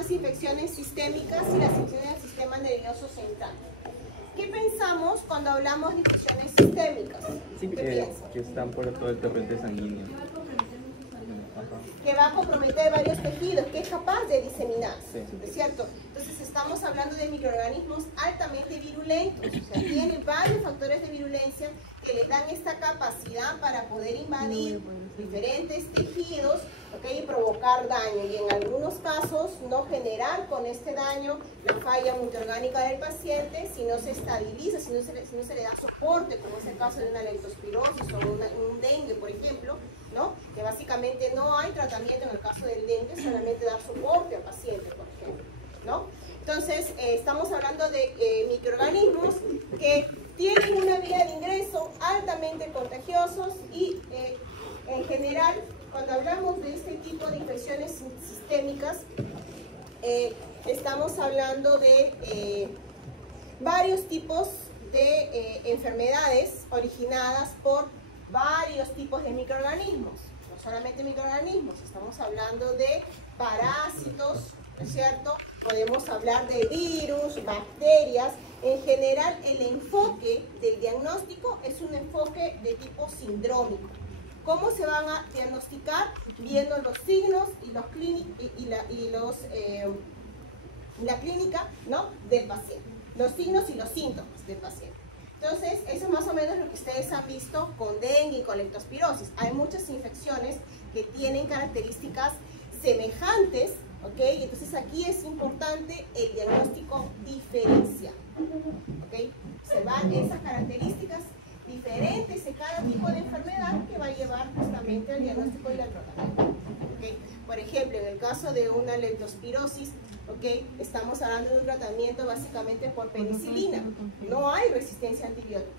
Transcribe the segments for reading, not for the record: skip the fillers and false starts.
las infecciones sistémicas y las infecciones del sistema nervioso central. ¿Qué pensamos cuando hablamos de infecciones sistémicas? Sí, que están por todo el torrente sanguíneo. Que va a comprometer varios tejidos, que es capaz de diseminarse, Sí. ¿es cierto? Entonces estamos hablando de microorganismos altamente virulentos, o sea, tienen varios factores de virulencia que les dan esta capacidad para poder invadir diferentes tejidos, ¿okay? Y provocar daño, y en algunos casos no generar con este daño la falla multiorgánica del paciente si no se estabiliza, si no se le da soporte, como es el caso de una leptospirosis o un dengue, por ejemplo, ¿no? Que básicamente no hay tratamiento en el caso del dengue, solamente dar soporte al paciente, por ejemplo, ¿no? Entonces, estamos hablando de microorganismos que tienen una vía de ingreso altamente contagiosos y en general, cuando hablamos de este tipo de infecciones sistémicas, estamos hablando de varios tipos de enfermedades originadas por varios tipos de microorganismos, no solamente microorganismos, estamos hablando de parásitos, ¿no es cierto? Podemos hablar de virus, bacterias. En general, el enfoque del diagnóstico es un enfoque de tipo sindrómico. ¿Cómo se van a diagnosticar? Viendo los signos y la clínica, ¿no? Del paciente, los signos y los síntomas del paciente. Entonces, eso es más o menos lo que ustedes han visto con dengue y con leptospirosis. Hay muchas infecciones que tienen características semejantes, ¿ok? Entonces, aquí es importante el diagnóstico diferencial, ¿ok? Se van esas características diferentes en cada tipo de enfermedad que va a llevar justamente al diagnóstico y al tratamiento, ¿ok? Por ejemplo, en el caso de una leptospirosis, ¿ok? Estamos hablando de un tratamiento básicamente por penicilina. No hay resistencia a antibióticos.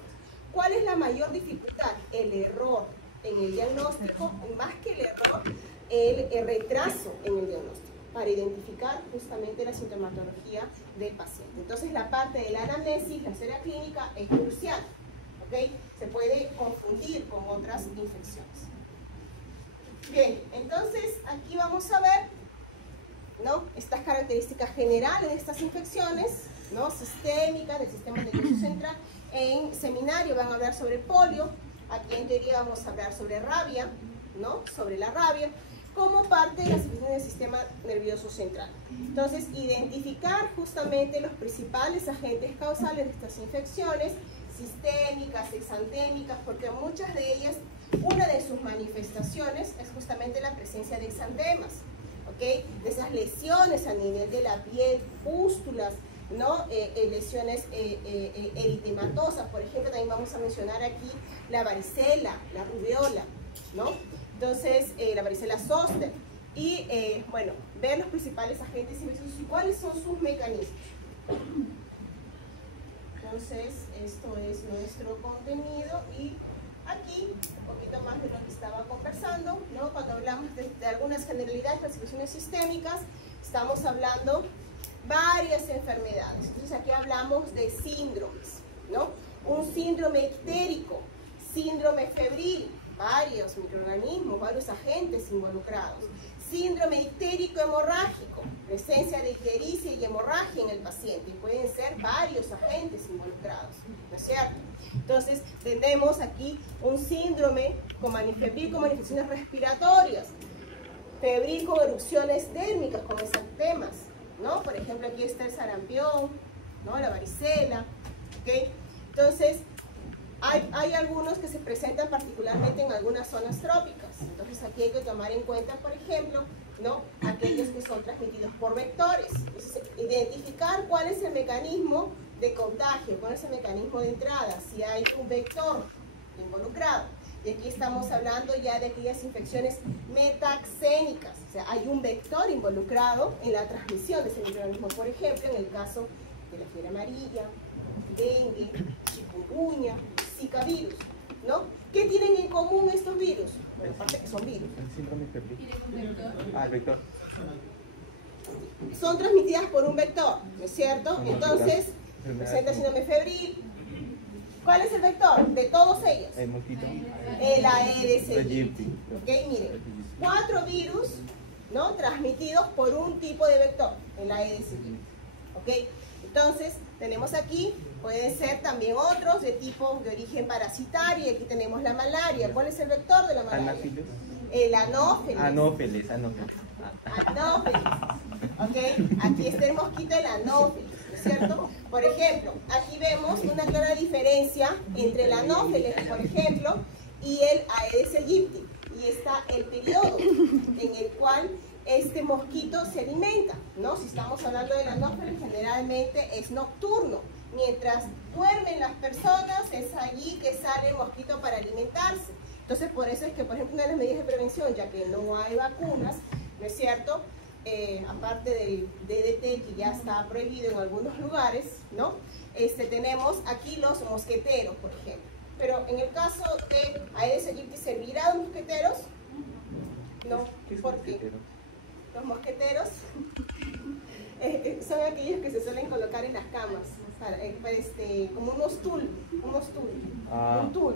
¿Cuál es la mayor dificultad? El error en el diagnóstico, más que el error, el retraso en el diagnóstico, para identificar justamente la sintomatología del paciente. Entonces, la parte de la anamnesis, la historia clínica, es crucial, ¿ok? Se puede confundir con otras infecciones. Bien, entonces, aquí vamos a ver, ¿no? Estas características generales de estas infecciones, ¿no? Sistémicas, del sistema nervioso central. En seminario van a hablar sobre polio, aquí en teoría vamos a hablar sobre rabia, ¿no? Sobre la rabia, como parte de las infecciones del sistema nervioso central. Entonces, identificar justamente los principales agentes causales de estas infecciones, sistémicas, exantémicas, porque muchas de ellas, una de sus manifestaciones es justamente la presencia de exantemas, ¿ok? De esas lesiones a nivel de la piel, pústulas, ¿no? Lesiones eritematosas, por ejemplo, también vamos a mencionar aquí la varicela, la rubiola, ¿no? Entonces, la varicela zoster. Y, bueno, ver los principales agentes infecciosos y cuáles son sus mecanismos. Entonces, esto es nuestro contenido y aquí un poquito más de lo que estaba conversando, ¿no? Cuando hablamos de algunas generalidades de las infecciones sistémicas, estamos hablando varias enfermedades. Entonces, aquí hablamos de síndromes, ¿no? Un síndrome ictérico, síndrome febril, varios microorganismos, varios agentes involucrados. Síndrome ictérico hemorrágico, presencia de ictericia y hemorragia en el paciente, y pueden ser varios agentes involucrados, ¿no es cierto? Entonces, tenemos aquí un síndrome febril con manifestaciones respiratorias, febril con erupciones dérmicas, con exantemas, ¿no? Por ejemplo, aquí está el sarampión, ¿no? La varicela, ¿ok? Entonces, hay algunos que se presentan particularmente en algunas zonas trópicas. Entonces, aquí hay que tomar en cuenta, por ejemplo, ¿no? Aquellos que son transmitidos por vectores. Entonces, identificar cuál es el mecanismo de contagio, cuál es el mecanismo de entrada, si hay un vector involucrado. Y aquí estamos hablando ya de aquellas infecciones metaxénicas, o sea, hay un vector involucrado en la transmisión de ese microorganismo. Por ejemplo, en el caso de la fiebre amarilla, dengue, chikungunya, Zika virus, ¿no? ¿Qué tienen en común estos virus? Bueno, aparte que son virus. El síndrome febril. Ah, el vector. Son transmitidas por un vector, ¿no es cierto? Entonces, presenta síndrome febril. ¿Cuál es el vector de todos ellos? El mosquito. El Aedes aegypti. Aegypti. Ok, miren, 4 virus, ¿no? Transmitidos por un tipo de vector. el Aedes aegypti. ¿Ok? Entonces, tenemos aquí, pueden ser también otros de tipo de origen parasitario, y aquí tenemos la malaria. ¿Cuál es el vector de la malaria? Anáfilos. El anófeles. Anófeles. Anófeles. ¿Ok? Aquí está el mosquito del anófeles, ¿no es cierto? Por ejemplo, aquí vemos una clara diferencia entre el anófeles, por ejemplo, y el Aedes aegypti. Y está el periodo en el cual este mosquito se alimenta, ¿no? Si estamos hablando del anófeles, generalmente es nocturno. Mientras duermen las personas, es allí que sale el mosquito para alimentarse. Entonces, por eso es que, por ejemplo, una de las medidas de prevención, ya que no hay vacunas, ¿no es cierto? Aparte del DDT, que ya está prohibido en algunos lugares, ¿no? Tenemos aquí los mosqueteros, por ejemplo. Pero en el caso de Aedes aegypti, ¿servirá los mosqueteros? No. ¿Por qué? Los mosqueteros son aquellos que se suelen colocar en las camas, como unos tul, un tul,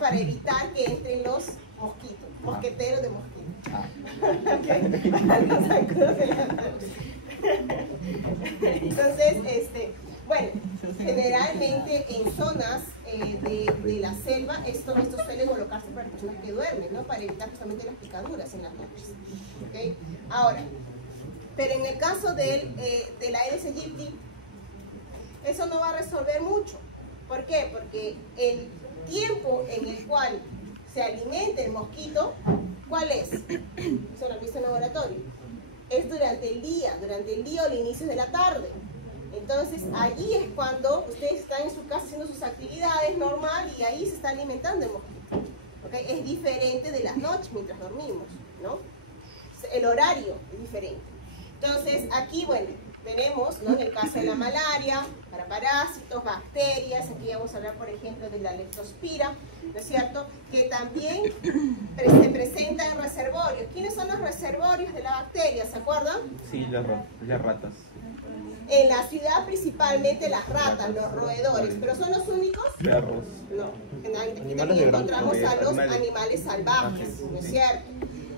para evitar que entren los mosquitos, mosqueteros de mosquitos. Entonces, bueno, generalmente en zonas de la selva, esto suele colocarse para las personas que duermen, ¿no? Para evitar justamente las picaduras en las noches. ¿Okay? Ahora, pero en el caso del Aedes aegypti, eso no va a resolver mucho. ¿Por qué? Porque el tiempo en el cual se alimenta el mosquito, ¿cuál es? Eso lo han visto en el laboratorio. Es durante el día o el inicio de la tarde. Entonces, allí es cuando ustedes están en su casa haciendo sus actividades normal y ahí se está alimentando el mosquito. ¿Okay? Es diferente de las noches mientras dormimos, ¿no? El horario es diferente. Entonces, aquí, bueno, tenemos, ¿no? En el caso de la malaria, para parásitos, bacterias, aquí vamos a hablar, por ejemplo, de la leptospira, ¿no es cierto? Que también se presenta en reservorios. ¿Quiénes son los reservorios de la bacteria? ¿Se acuerdan? Sí, las ratas. En la ciudad principalmente las ratas, los roedores, pero ¿son los únicos? Perros. No, aquí también encontramos a los animales salvajes, ¿no es cierto?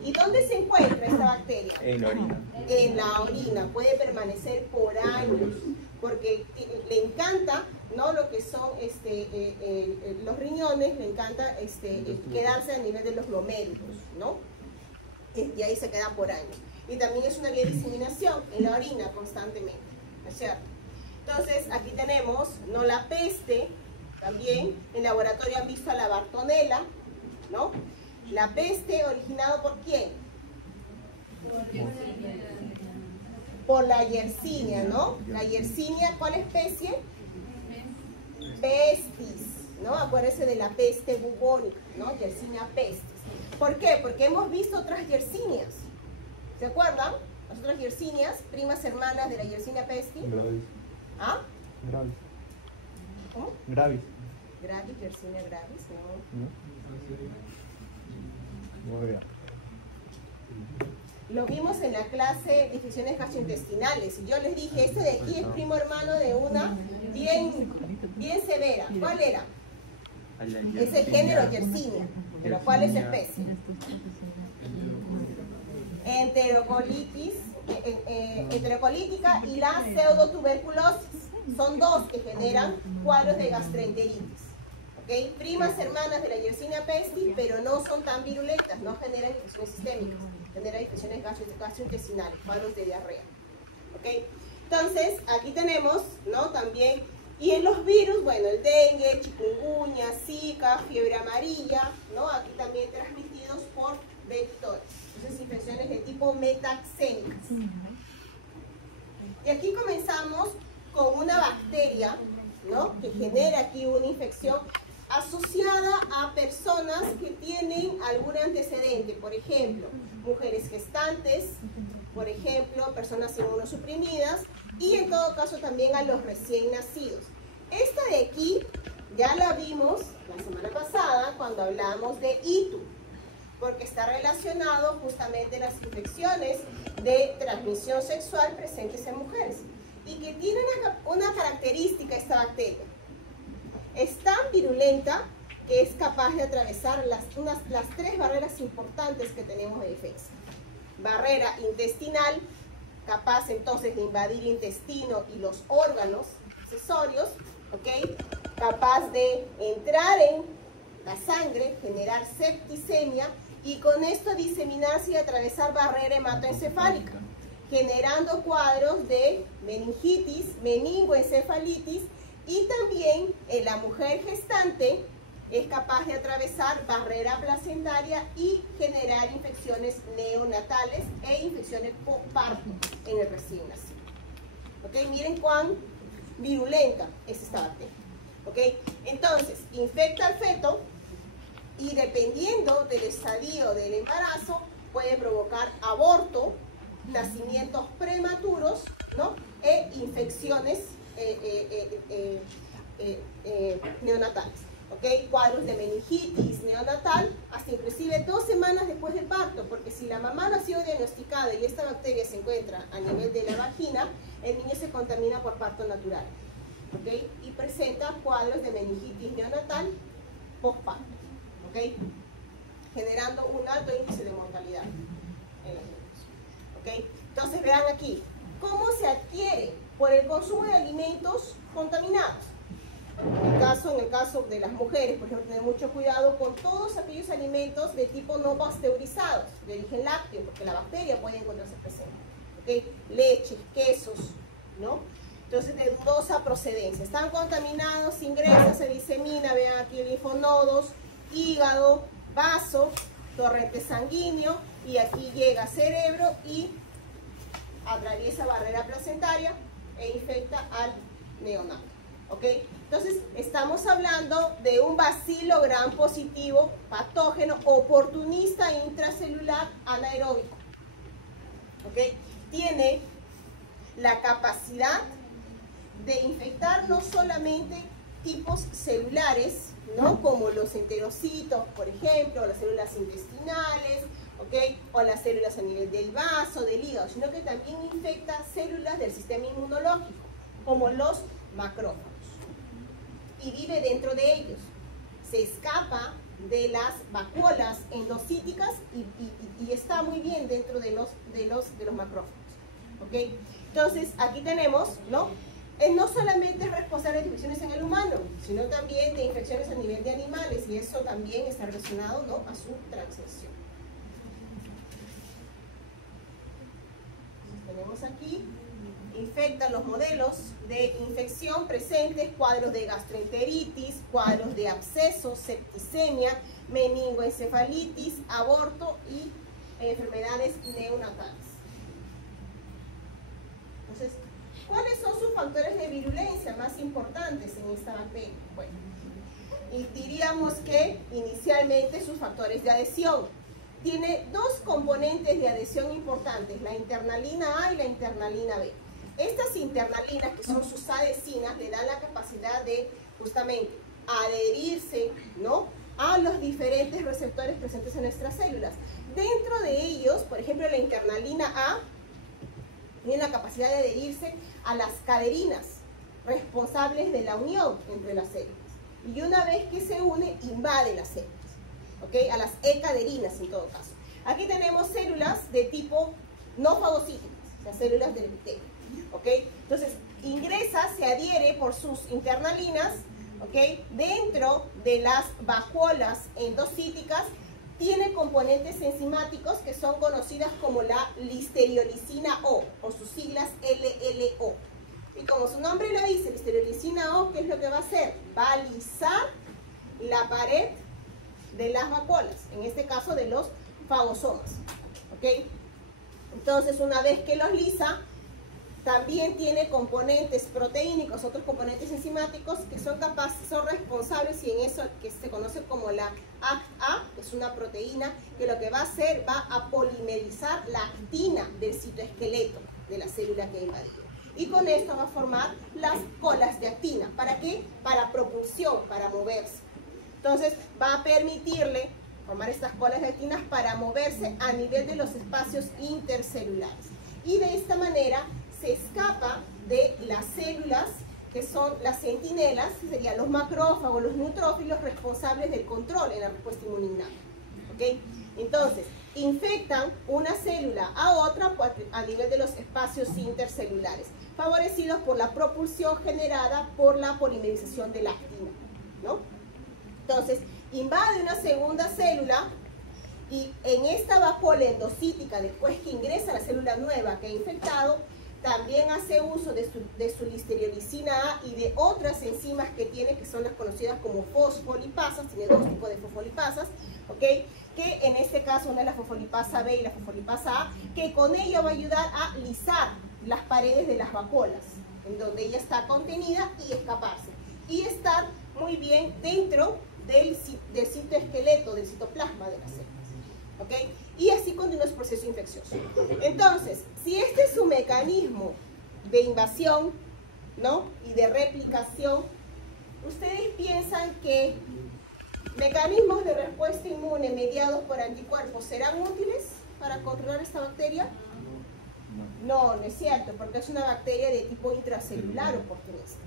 ¿Y dónde se encuentra esta bacteria? En la orina. En la orina, puede permanecer por años, porque le encanta, ¿no? Lo que son los riñones, le encanta quedarse a nivel de los glomérulos, ¿no? Y ahí se queda por años. Y también es una vía de diseminación en la orina constantemente, ¿no es cierto? Entonces, aquí tenemos, ¿no? La peste, también en laboratorio han visto a la Bartonella, ¿no? La peste originado ¿por quién? Por la Yersinia, ¿no? La Yersinia, ¿cuál especie? Pestis, ¿no? Acuérdense de la peste bubónica, ¿no? Yersinia pestis. ¿Por qué? Porque hemos visto otras Yersinias. ¿Se acuerdan? Las otras Yersinias, primas hermanas de la Yersinia pestis. Gravis. ¿Ah? Gravis. ¿Cómo? Gravis. Gravis, Yersinia gravis, ¿no? ¿No? Muy bien. Lo vimos en la clase de infecciones gastrointestinales y yo les dije, este de aquí es primo hermano de una bien severa. ¿Cuál era? Es el género Yersinia, pero ¿cuál es especie? Enterocolítica y la pseudotuberculosis. Son dos que generan cuadros de gastroenteritis. ¿Okay? Primas hermanas de la Yersinia pestis, pero no son tan virulentas, no generan infecciones sistémicas, generan infecciones gastrointestinales, cuadros de diarrea. ¿Okay? Entonces, aquí tenemos, ¿no? También, y en los virus, bueno, el dengue, chikungunya, zika, fiebre amarilla, ¿no? Aquí también transmitidos por vectores. Entonces, infecciones de tipo metaxémicas. Y aquí comenzamos con una bacteria, ¿no? Que genera aquí una infección asociada a personas que tienen algún antecedente, por ejemplo, mujeres gestantes, por ejemplo, personas inmunosuprimidas y en todo caso también a los recién nacidos. Esta de aquí ya la vimos la semana pasada cuando hablamos de ITU, porque está relacionado justamente a las infecciones de transmisión sexual presentes en mujeres y que tiene una característica esta bacteria. Es tan virulenta que es capaz de atravesar las tres barreras importantes que tenemos de defensa. Barrera intestinal, capaz entonces de invadir el intestino y los órganos accesorios, ¿ok? Capaz de entrar en la sangre, generar septicemia y con esto diseminarse y atravesar barrera hematoencefálica, generando cuadros de meningitis, meningoencefalitis y también en la mujer gestante es capaz de atravesar barrera placentaria y generar infecciones neonatales e infecciones postparto en el recién nacido. ¿Ok? Miren cuán virulenta es esta bacteria. ¿Ok? Entonces, infecta al feto y dependiendo del estadio del embarazo puede provocar aborto, nacimientos prematuros, ¿no? E infecciones neonatales. ¿Ok? Cuadros de meningitis neonatal hasta inclusive 2 semanas después del parto, porque si la mamá no ha sido diagnosticada y esta bacteria se encuentra a nivel de la vagina, el niño se contamina por parto natural. ¿Ok? Y presenta cuadros de meningitis neonatal postparto. ¿Ok? Generando un alto índice de mortalidad en los niños. ¿Ok? Entonces vean aquí, ¿cómo se adquiere? Por el consumo de alimentos contaminados. En el caso de las mujeres, por ejemplo, tener mucho cuidado con todos aquellos alimentos de tipo no pasteurizados, de origen lácteo, porque la bacteria puede encontrarse presente. ¿Okay? Leches, quesos, ¿no? Entonces, de dudosa procedencia. Están contaminados, ingresa, se disemina, vean aquí linfonodos, hígado, vaso, torrente sanguíneo, y aquí llega cerebro y atraviesa barrera placentaria e infecta al neonato. ¿Ok? Entonces, estamos hablando de un bacilo gram positivo patógeno oportunista intracelular anaeróbico. ¿Ok? Tiene la capacidad de infectar no solamente tipos celulares, ¿no? Como los enterocitos, por ejemplo, o las células intestinales, ¿ok? O las células a nivel del vaso, del hígado, sino que también infecta células del sistema inmunológico, como los macrófagos. Y vive dentro de ellos. Se escapa de las vacuolas endocíticas y está muy bien dentro de los macrófagos. ¿Ok? Entonces, aquí tenemos, ¿no? No solamente es responsable de infecciones en el humano, sino también de infecciones a nivel de animales, y eso también está relacionado, ¿no?, a su transmisión. Entonces, tenemos aquí, infectan los modelos de infección presentes, cuadros de gastroenteritis, cuadros de abscesos, septicemia, meningoencefalitis, aborto y enfermedades neonatales. Entonces, ¿cuáles son sus factores de virulencia más importantes en esta bacteria? Bueno, y diríamos que inicialmente sus factores de adhesión. Tiene 2 componentes de adhesión importantes, la internalina A y la internalina B. Estas internalinas, que son sus adhesinas, le dan la capacidad de justamente adherirse, ¿no?, a los diferentes receptores presentes en nuestras células. Dentro de ellos, por ejemplo, la internalina A tiene la capacidad de adherirse a las caderinas responsables de la unión entre las células. Y una vez que se une, invade las células. ¿Ok? A las E-caderinas en todo caso. Aquí tenemos células de tipo no fagocíticas, o sea, células del epitelio. ¿Ok? Entonces, ingresa, se adhiere por sus internalinas, ¿ok?, dentro de las vacuolas endocíticas. Tiene componentes enzimáticos que son conocidas como la listeriolizina O, o sus siglas LLO. Y como su nombre lo dice, listeriolizina O, ¿qué es lo que va a hacer? Va a lisar la pared de las vacuolas, en este caso de los fagosomas. ¿Ok? Entonces, una vez que los lisa, también tiene componentes proteínicos, otros componentes enzimáticos que son responsables, y en eso que se conoce como la ACTA, es una proteína que lo que va a hacer, va a polimerizar la actina del citoesqueleto de la célula que ha invadido. Y con esto va a formar las colas de actina. ¿Para qué? Para propulsión, para moverse. Entonces va a permitirle formar estas colas de actinas para moverse a nivel de los espacios intercelulares. Y de esta manera se escapa de las células que son las centinelas, que serían los macrófagos, los neutrófilos responsables del control en la respuesta inmunitaria. ¿Ok? Entonces, infectan una célula a otra a nivel de los espacios intercelulares, favorecidos por la propulsión generada por la polimerización de la actina, ¿no? Entonces, invade una segunda célula y en esta vacuola endocítica, después que ingresa la célula nueva que ha infectado, también hace uso de su listeriolicina A y de otras enzimas que tiene, que son las conocidas como fosfolipasas. Tiene dos tipos de fosfolipasas, ¿ok? Que en este caso una es la fosfolipasa B y la fosfolipasa A, que con ello va a ayudar a lisar las paredes de las vacuolas, en donde ella está contenida, y escaparse. Y estar muy bien dentro del citoesqueleto, del citoplasma de la célula. ¿Ok? Y así continúa su proceso infeccioso. Entonces, si este es su mecanismo de invasión, ¿no? Y de replicación, ¿ustedes piensan que mecanismos de respuesta inmune mediados por anticuerpos serán útiles para controlar esta bacteria? No, no es cierto, porque es una bacteria de tipo intracelular oportunista.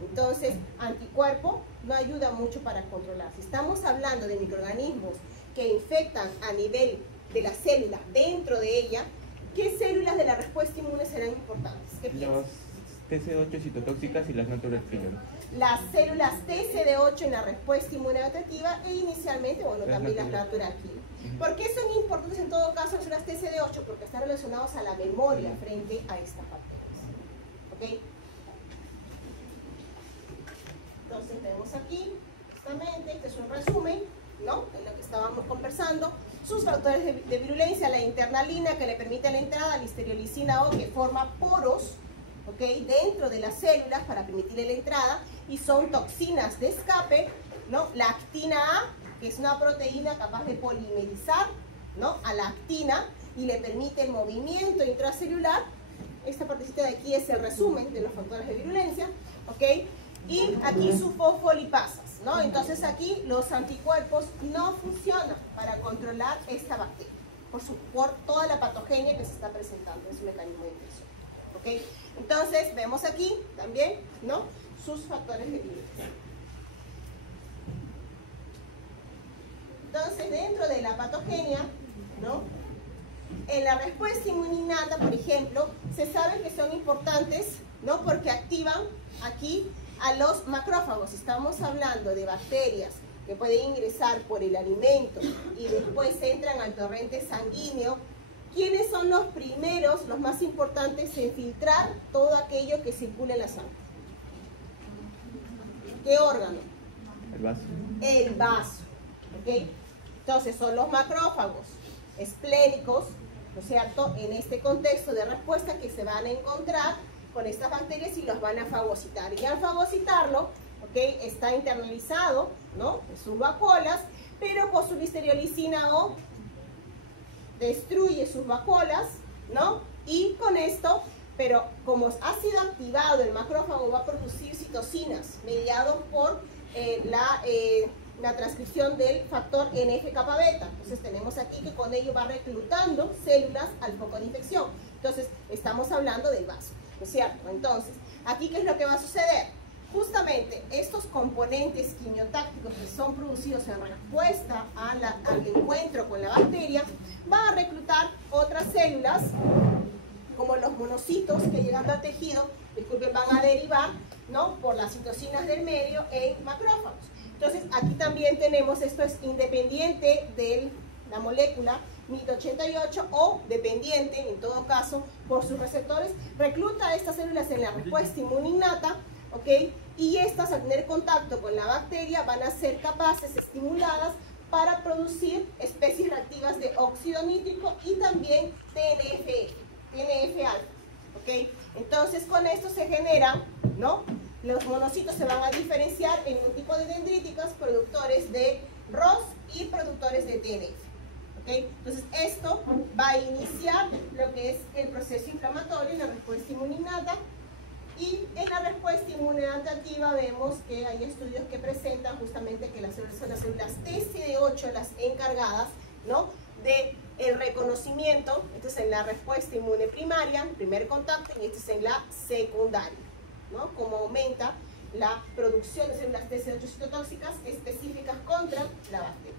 Entonces, anticuerpo no ayuda mucho para controlar. Si estamos hablando de microorganismos que infectan a nivel de la célula dentro de ella, ¿qué células de la respuesta inmune serán importantes? ¿Qué piensas? Los TC8 citotóxicas y las natural killer. Las células TCD8 en la respuesta inmune adaptativa e inicialmente, bueno, también las natural killer. ¿Por qué son importantes en todo caso las células TCD8? Porque están relacionados a la memoria frente a estas bacterias. ¿Ok? Entonces tenemos aquí, justamente, este es un resumen, ¿no?, de lo que estábamos conversando. Sus factores de virulencia: la internalina, que le permite la entrada, la listeriolicina O, que forma poros, ¿ok?, dentro de las células para permitirle la entrada, y son toxinas de escape, ¿no? La actina A, que es una proteína capaz de polimerizar, ¿no?, a la actina y le permite el movimiento intracelular. Esta partecita de aquí es el resumen de los factores de virulencia, ¿ok? Y aquí sus fosfolipasas, ¿no? Entonces aquí los anticuerpos no funcionan para controlar esta bacteria por toda la patogenia que se está presentando en su mecanismo de infección, ¿ok? Entonces vemos aquí también, ¿no?, sus factores de virulencia. Entonces, dentro de la patogenia, ¿no?, en la respuesta inmunológica, por ejemplo, se sabe que son importantes, ¿no?, porque activan aquí a los macrófagos. Estamos hablando de bacterias que pueden ingresar por el alimento y después entran al torrente sanguíneo. ¿Quiénes son los primeros, los más importantes en filtrar todo aquello que circula en la sangre? ¿Qué órgano? El vaso. El vaso, ¿ok? Entonces son los macrófagos esplénicos, ¿no es cierto?, en este contexto de respuesta, que se van a encontrar con estas bacterias y los van a fagocitar. Y al fagocitarlo, ¿ok?, está internalizado, ¿no?, en sus vacuolas, pero con su listeriolicina O destruye sus vacuolas, ¿no? Y con esto, pero como ha sido activado, el macrófago va a producir citocinas mediados por la transcripción del factor NF-kappa beta. Entonces tenemos aquí que con ello va reclutando células al foco de infección. Entonces estamos hablando del vaso, ¿no es cierto? Entonces, aquí ¿qué es lo que va a suceder? Justamente estos componentes quimiotácticos que son producidos en respuesta al encuentro con la bacteria van a reclutar otras células, como los monocitos, que llegando al tejido, disculpen, van a derivar, ¿no?, por las citocinas del medio en macrófagos. Entonces aquí también tenemos, esto es independiente de la molécula MIT88 o dependiente, en todo caso, por sus receptores, recluta a estas células en la respuesta inmuninnata, ¿ok? Y estas, al tener contacto con la bacteria, van a ser capaces, estimuladas, para producir especies reactivas de óxido nítrico y también TNF-alfa, ¿ok? Entonces con esto se genera, ¿no?, los monocitos se van a diferenciar en un tipo de dendríticas, productores de ROS y productores de TNF, ¿ok? Entonces esto va a iniciar lo que es el proceso inflamatorio en la respuesta inmuninnata. Y en la respuesta inmunodaptativa vemos que hay estudios que presentan justamente que las células son las células TCD8 las encargadas, ¿no?, de el reconocimiento. Esto es en la respuesta inmune primaria, primer contacto, y esto es en la secundaria, ¿no?, como aumenta la producción de células TCD8 citotóxicas específicas contra la bacteria.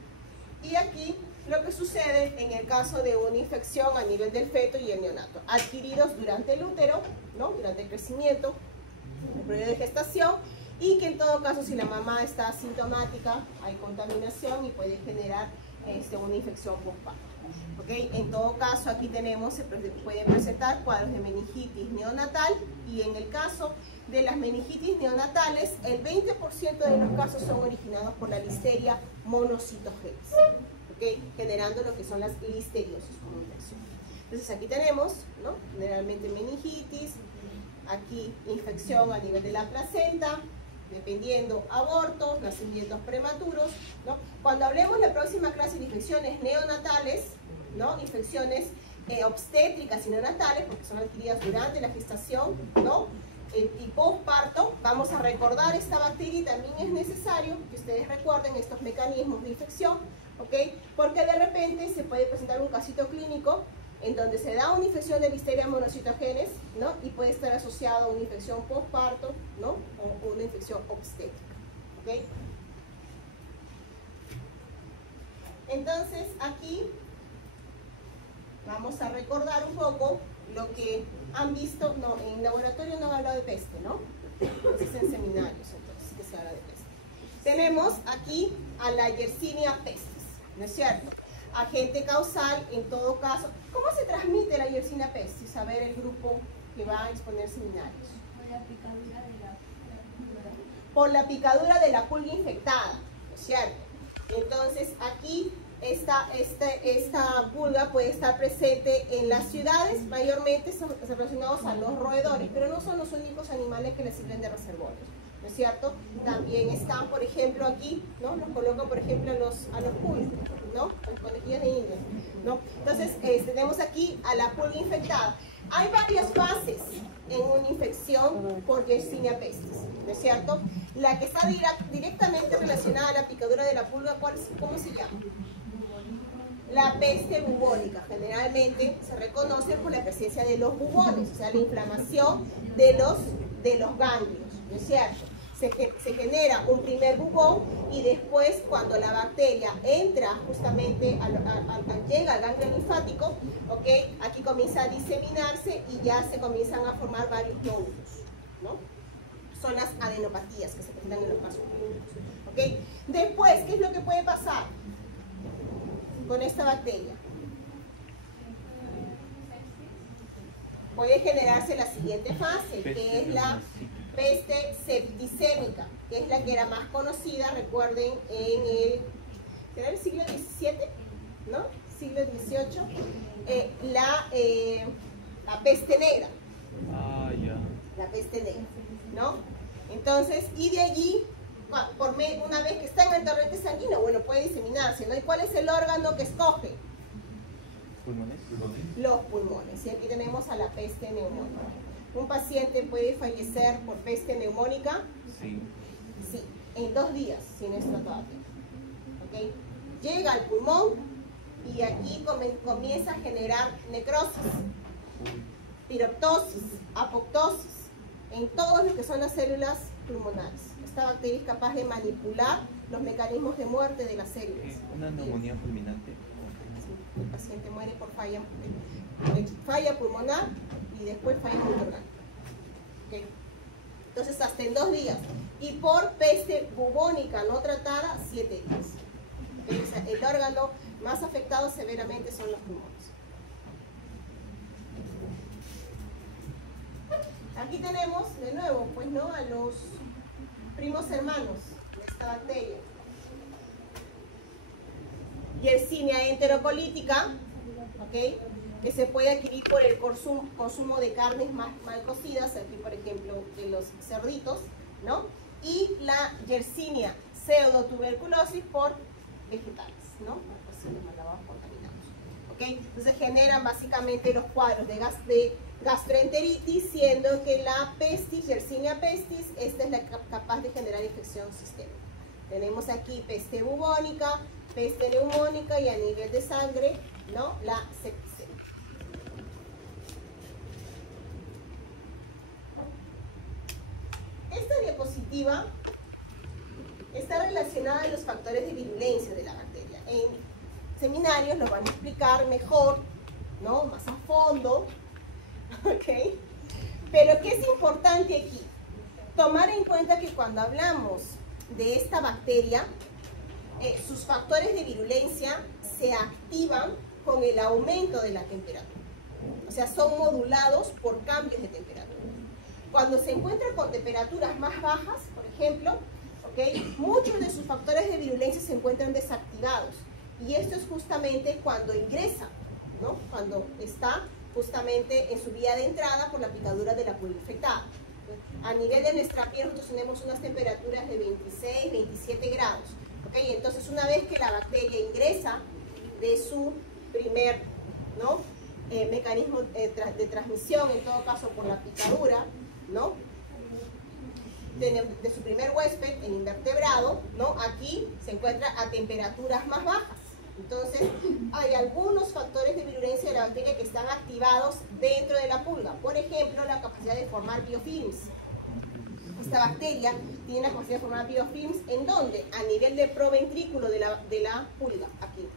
Y aquí lo que sucede en el caso de una infección a nivel del feto y el neonato, adquiridos durante el útero, ¿no? Durante el crecimiento, el periodo de gestación, y que en todo caso si la mamá está asintomática hay contaminación y puede generar una infección postparto. ¿Okay? En todo caso aquí tenemos, se pueden presentar cuadros de meningitis neonatal, y en el caso de las meningitis neonatales el 20% de los casos son originados por la Listeria monocytogenes, ¿okay? Generando lo que son las listeriosis como infección. Entonces aquí tenemos, ¿no? Generalmente meningitis, aquí infección a nivel de la placenta, dependiendo abortos, nacimientos prematuros, ¿no? Cuando hablemos la próxima clase de infecciones neonatales, ¿no? Infecciones obstétricas y neonatales, porque son adquiridas durante la gestación, ¿no? Y postparto, vamos a recordar esta bacteria, y también es necesario que ustedes recuerden estos mecanismos de infección, ¿ok? Porque de repente se puede presentar un casito clínico en donde se da una infección de Listeria monocytogenes, ¿no? Y puede estar asociado a una infección postparto, ¿no? O una infección obstétrica, ¿ok? Entonces aquí vamos a recordar un poco lo que han visto. No, en laboratorio no han hablado de peste, ¿no? Es en seminarios entonces que se habla de peste. Tenemos aquí a la Yersinia pestis, ¿no es cierto? Agente causal, en todo caso. ¿Cómo se transmite la Yersinia pestis? A ver el grupo que va a exponer seminarios. Por la picadura de la pulga infectada, ¿no es cierto? Entonces aquí esta pulga puede estar presente en las ciudades, mayormente son relacionados a los roedores, pero no son los únicos animales que les sirven de reservorios, ¿no es cierto? También están, por ejemplo, aquí, ¿no? Nos colocan, por ejemplo, a los pulgas, ¿no? Los conejillos de India, ¿no? Entonces, tenemos aquí a la pulga infectada. Hay varias fases en una infección por Yersinia pestis, ¿no es cierto? La que está directamente relacionada a la picadura de la pulga, ¿cómo se llama? La peste bubónica. Generalmente se reconoce por la presencia de los bubones, o sea, la inflamación de los ganglios, ¿no es cierto? Se genera un primer bubón, y después cuando la bacteria entra justamente, llega al ganglio linfático, ¿okay? Aquí comienza a diseminarse y ya se comienzan a formar varios nódulos, ¿no? Son las adenopatías que se presentan en los casos clínicos, ¿okay? Después, ¿qué es lo que puede pasar con esta bacteria? Puede generarse la siguiente fase, que es la peste septicémica, que es la que era más conocida, recuerden, ¿será el siglo XVII? ¿No? Siglo XVIII, la peste negra. Ah, ya. La peste negra, ¿no? Entonces, y de allí, una vez que está en el torrente sanguíneo, bueno, puede diseminarse, ¿no? ¿Y cuál es el órgano que escoge? ¿Pulmones? Los pulmones. Y aquí tenemos a la peste neumónica. ¿Un paciente puede fallecer por peste neumónica? Sí. Sí, en 2 días, si no es tratado. ¿Okay? Llega al pulmón y aquí comienza a generar necrosis, piroptosis, apoptosis, en todos los que son las células pulmonares. Esta bacteria es capaz de manipular los mecanismos de muerte de las células. ¿Una neumonía fulminante? Sí, el paciente muere por falla pulmonar y después falla multiorgánica. ¿Okay? Entonces hasta en 2 días. Y por peste bubónica no tratada, 7 días. ¿Okay? O sea, el órgano más afectado severamente son los pulmones. Aquí tenemos de nuevo, pues, ¿no?, a los primos hermanos de esta bacteria. Yersinia enterocolítica, ¿ok?, que se puede adquirir por el consumo de carnes mal cocidas, aquí por ejemplo de los cerditos, ¿no? Y la Yersinia pseudotuberculosis por vegetales, ¿no? Residuos mal lavados contaminados, ¿ok? Entonces generan básicamente los cuadros de gastroenteritis, siendo que la pestis, Yersinia pestis, esta es la capaz de generar infección sistémica. Tenemos aquí peste bubónica, peste neumónica y a nivel de sangre, ¿no?, la septicemia. Esta diapositiva está relacionada a los factores de virulencia de la bacteria. seminarios lo van a explicar mejor, ¿no? Más a fondo, ¿ok? Pero ¿qué es importante aquí? Tomar en cuenta que cuando hablamos de esta bacteria, sus factores de virulencia se activan con el aumento de la temperatura. O sea, son modulados por cambios de temperatura. Cuando se encuentra con temperaturas más bajas, por ejemplo, ¿okay? Muchos de sus factores de virulencia se encuentran desactivados. Y esto es justamente cuando ingresa, ¿no? Cuando está justamente en su vía de entrada por la picadura de la pulga infectada. A nivel de nuestra piel nosotros tenemos unas temperaturas de 26, 27 grados. ¿Okay? Entonces una vez que la bacteria ingresa de su primer, ¿no? Mecanismo de transmisión, en todo caso por la picadura, ¿no? De su primer huésped, el invertebrado, ¿no? Aquí se encuentra a temperaturas más bajas. Entonces, hay algunos factores de virulencia de la bacteria que están activados dentro de la pulga. Por ejemplo, la capacidad de formar biofilms. Esta bacteria tiene la capacidad de formar biofilms, ¿en dónde? A nivel del proventrículo de la pulga, aquí.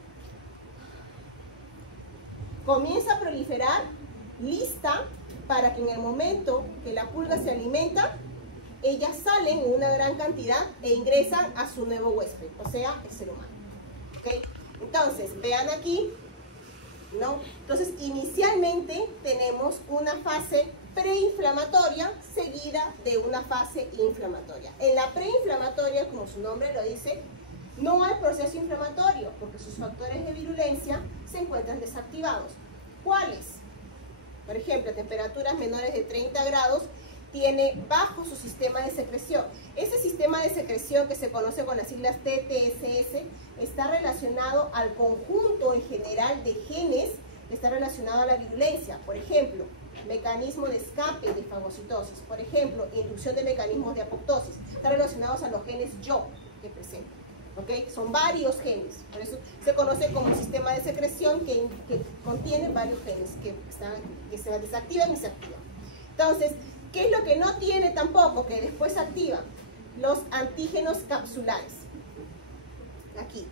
Comienza a proliferar, lista para que en el momento que la pulga se alimenta, ellas salen en una gran cantidad e ingresan a su nuevo huésped, o sea, el ser humano. ¿Okay? Entonces, vean aquí, ¿no? Entonces, inicialmente tenemos una fase preinflamatoria seguida de una fase inflamatoria. En la preinflamatoria, como su nombre lo dice, no hay proceso inflamatorio porque sus factores de virulencia se encuentran desactivados. ¿Cuáles? Por ejemplo, temperaturas menores de 30 grados tiene bajo su sistema de secreción. Ese sistema de secreción que se conoce con las siglas TTSS está relacionado al conjunto en general de genes que está relacionado a la virulencia. Por ejemplo, mecanismo de escape de fagocitosis. Por ejemplo, inducción de mecanismos de apoptosis. Están relacionados a los genes YO que presentan. ¿Okay? Son varios genes, por eso se conoce como sistema de secreción que contiene varios genes que se desactivan y se activan. Entonces, ¿qué es lo que no tiene tampoco, que después se activan? Los antígenos capsulares. Aquí.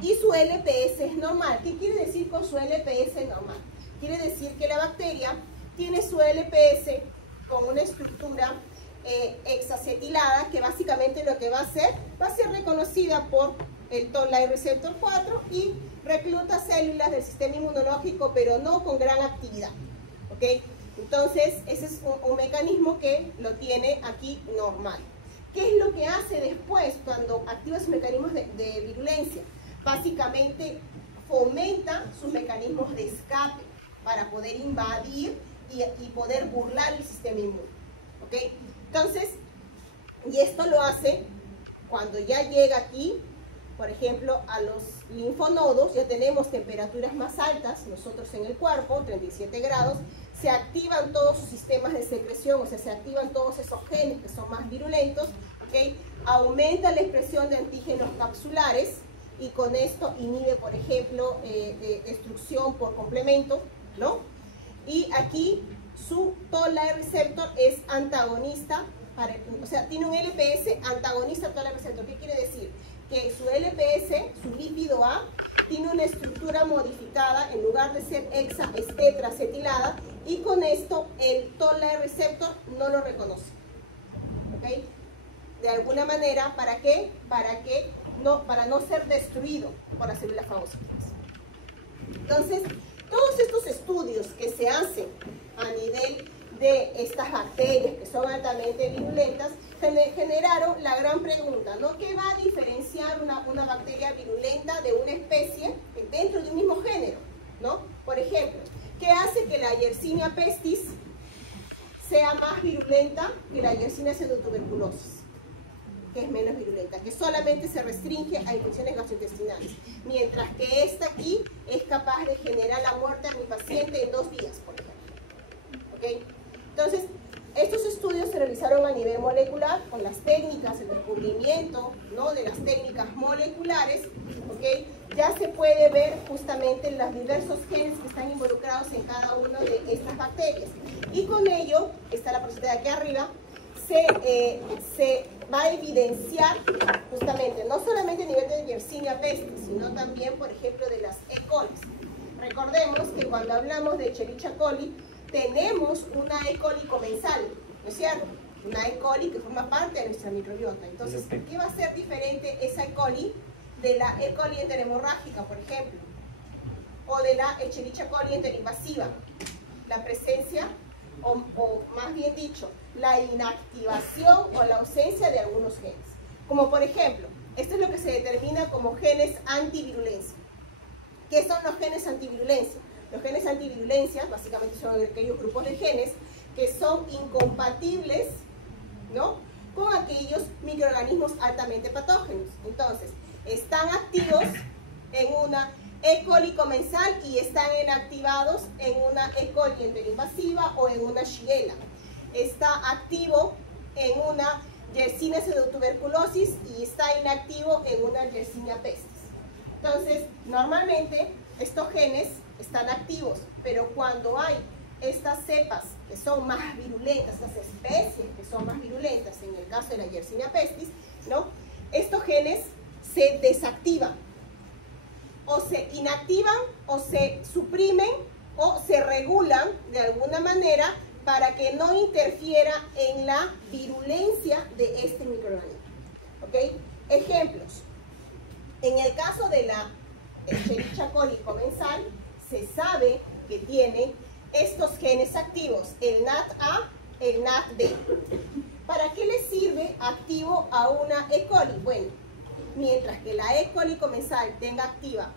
Y su LPS es normal. ¿Qué quiere decir con su LPS normal? Quiere decir que la bacteria tiene su LPS con una estructura hexacetilada, que básicamente lo que va a ser reconocida por el Toll-like receptor 4 y recluta células del sistema inmunológico, pero no con gran actividad. ¿Okay? Entonces, ese es un mecanismo que lo tiene aquí normal. ¿Qué es lo que hace después cuando activa sus mecanismos de virulencia? Básicamente fomenta sus mecanismos de escape para poder invadir y poder burlar el sistema inmune. ¿Okay? Entonces, y esto lo hace cuando ya llega aquí, por ejemplo, a los linfonodos, ya tenemos temperaturas más altas, nosotros en el cuerpo, 37 grados, se activan todos sus sistemas de secreción, o sea, se activan todos esos genes que son más virulentos, ¿okay? Aumenta la expresión de antígenos capsulares y con esto inhibe, por ejemplo, destrucción por complemento, ¿no? Y aquí su Toll-like receptor es antagonista, o sea, tiene un LPS antagonista al Toll-like receptor. ¿Qué quiere decir? Que su LPS, su lípido A, tiene una estructura modificada, en lugar de ser hexa, es tetracetilada, y con esto el Toll-like receptor no lo reconoce. ¿Okay? De alguna manera, ¿para qué? Para no ser destruido por las células fagocíticas. Entonces, todos estos estudios que se hacen a nivel de estas bacterias que son altamente virulentas generaron la gran pregunta, ¿no? ¿Qué va a diferenciar una bacteria virulenta de una especie dentro de un mismo género, ¿no? Por ejemplo, ¿qué hace que la Yersinia pestis sea más virulenta que la Yersinia pseudotuberculosis, que es menos virulenta, que solamente se restringe a infecciones gastrointestinales, mientras que esta aquí es capaz de generar la muerte a mi paciente en 2 días, por ejemplo? ¿Okay? Entonces, estos estudios se realizaron a nivel molecular con las técnicas, el descubrimiento, ¿no?, de las técnicas moleculares. ¿Okay? Ya se puede ver justamente los diversos genes que están involucrados en cada una de estas bacterias. Y con ello, está la presenta de aquí arriba, se va a evidenciar justamente, no solamente a nivel de Yersinia pestis, sino también, por ejemplo, de las E. coli. Recordemos que cuando hablamos de Escherichia coli, tenemos una E. coli comensal, ¿no es cierto? Una E. coli que forma parte de nuestra microbiota. Entonces, ¿qué va a ser diferente esa E. coli de la E. coli enterohemorrágica, por ejemplo? O de la Escherichia coli enterinvasiva? La presencia, o más bien dicho, la inactivación o la ausencia de algunos genes. Como por ejemplo, esto es lo que se determina como genes antivirulencia. ¿Qué son los genes antivirulencia? Los genes antivirulencia básicamente son aquellos grupos de genes que son incompatibles, ¿no?, con aquellos microorganismos altamente patógenos. Entonces, están activos en una E. coli comensal y están inactivados en una E. coli enterinvasiva o en una Shigella. Está activo en una Yersinia pseudotuberculosis y está inactivo en una Yersinia pestis. Entonces, normalmente estos genes están activos, pero cuando hay estas cepas que son más virulentas, estas especies que son más virulentas, en el caso de la Yersinia pestis, ¿no?, estos genes se desactivan, o se inactivan, o se suprimen, o se regulan de alguna manera para que no interfiera en la virulencia de este microorganismo. ¿Ok? Ejemplos. En el caso de la Escherichia coli comensal, se sabe que tiene estos genes activos, el NAT-A, el NAT-D. ¿Para qué le sirve activo a una E. coli? Bueno, mientras que la E. coli comensal tenga activa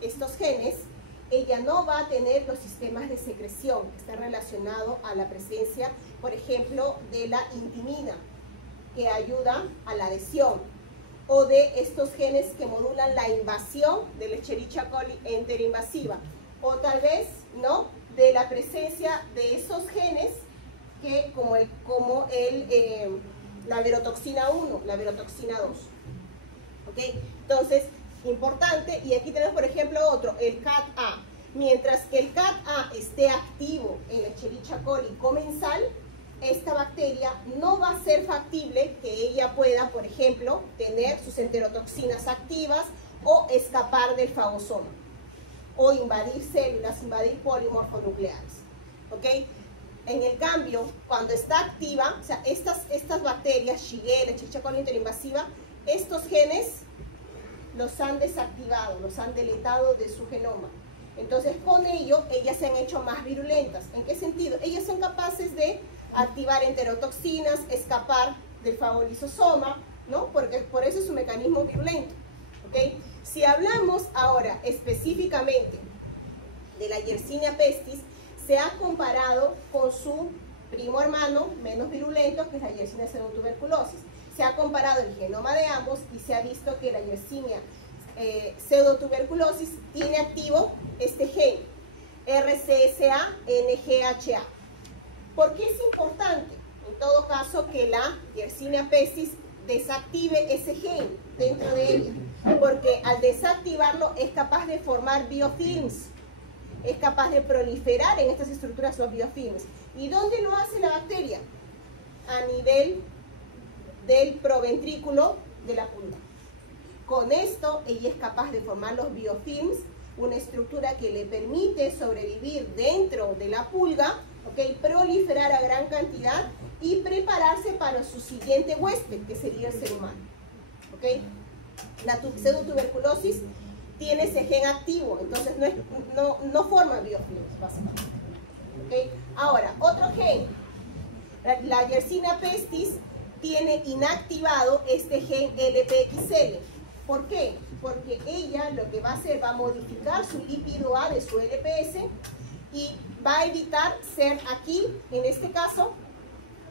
estos genes, ella no va a tener los sistemas de secreción que están relacionados a la presencia, por ejemplo, de la intimina, que ayuda a la adhesión, o de estos genes que modulan la invasión de la Escherichia coli enterinvasiva, o tal vez, ¿no?, de la presencia de esos genes que la verotoxina 1, la verotoxina 2. ¿Ok? Entonces, importante, y aquí tenemos por ejemplo otro, el CAT-A. Mientras que el CAT-A esté activo en la Escherichia coli comensal, esta bacteria no va a ser factible que ella pueda, por ejemplo, tener sus enterotoxinas activas o escapar del fagosoma, o invadir células, invadir polimorfonucleares. ¿Ok? En el cambio, cuando está activa, o sea, estas bacterias, Shigella, Escherichia coli enterinvasiva, estos genes los han desactivado, los han deletado de su genoma. Entonces, con ello, ellas se han hecho más virulentas. ¿En qué sentido? Ellas son capaces de activar enterotoxinas, escapar del fagolisosoma, ¿no? Porque por eso es un mecanismo virulento. ¿Ok? Si hablamos ahora específicamente de la Yersinia pestis, se ha comparado con su primo hermano menos virulento, que es la Yersinia pseudotuberculosis. Se ha comparado el genoma de ambos y se ha visto que la Yersinia pseudotuberculosis tiene activo este gen, RCSA-NGHA. ¿Por qué es importante, en todo caso, que la Yersinia pestis desactive ese gen dentro de ella? Porque al desactivarlo es capaz de formar biofilms, es capaz de proliferar en estas estructuras los biofilms. ¿Y dónde lo hace la bacteria? A nivel del proventrículo de la pulga. Con esto, ella es capaz de formar los biofilms, una estructura que le permite sobrevivir dentro de la pulga, ¿ok?, proliferar a gran cantidad y prepararse para su siguiente huésped, que sería el ser humano. ¿Ok? La pseudotuberculosis tiene ese gen activo, entonces no forma biofilms, básicamente. ¿Ok? Ahora, otro gen, la Yersinia pestis, tiene inactivado este gen LPXL. ¿Por qué? Porque ella lo que va a hacer, va a modificar su lípido A de su LPS y va a evitar ser aquí, en este caso,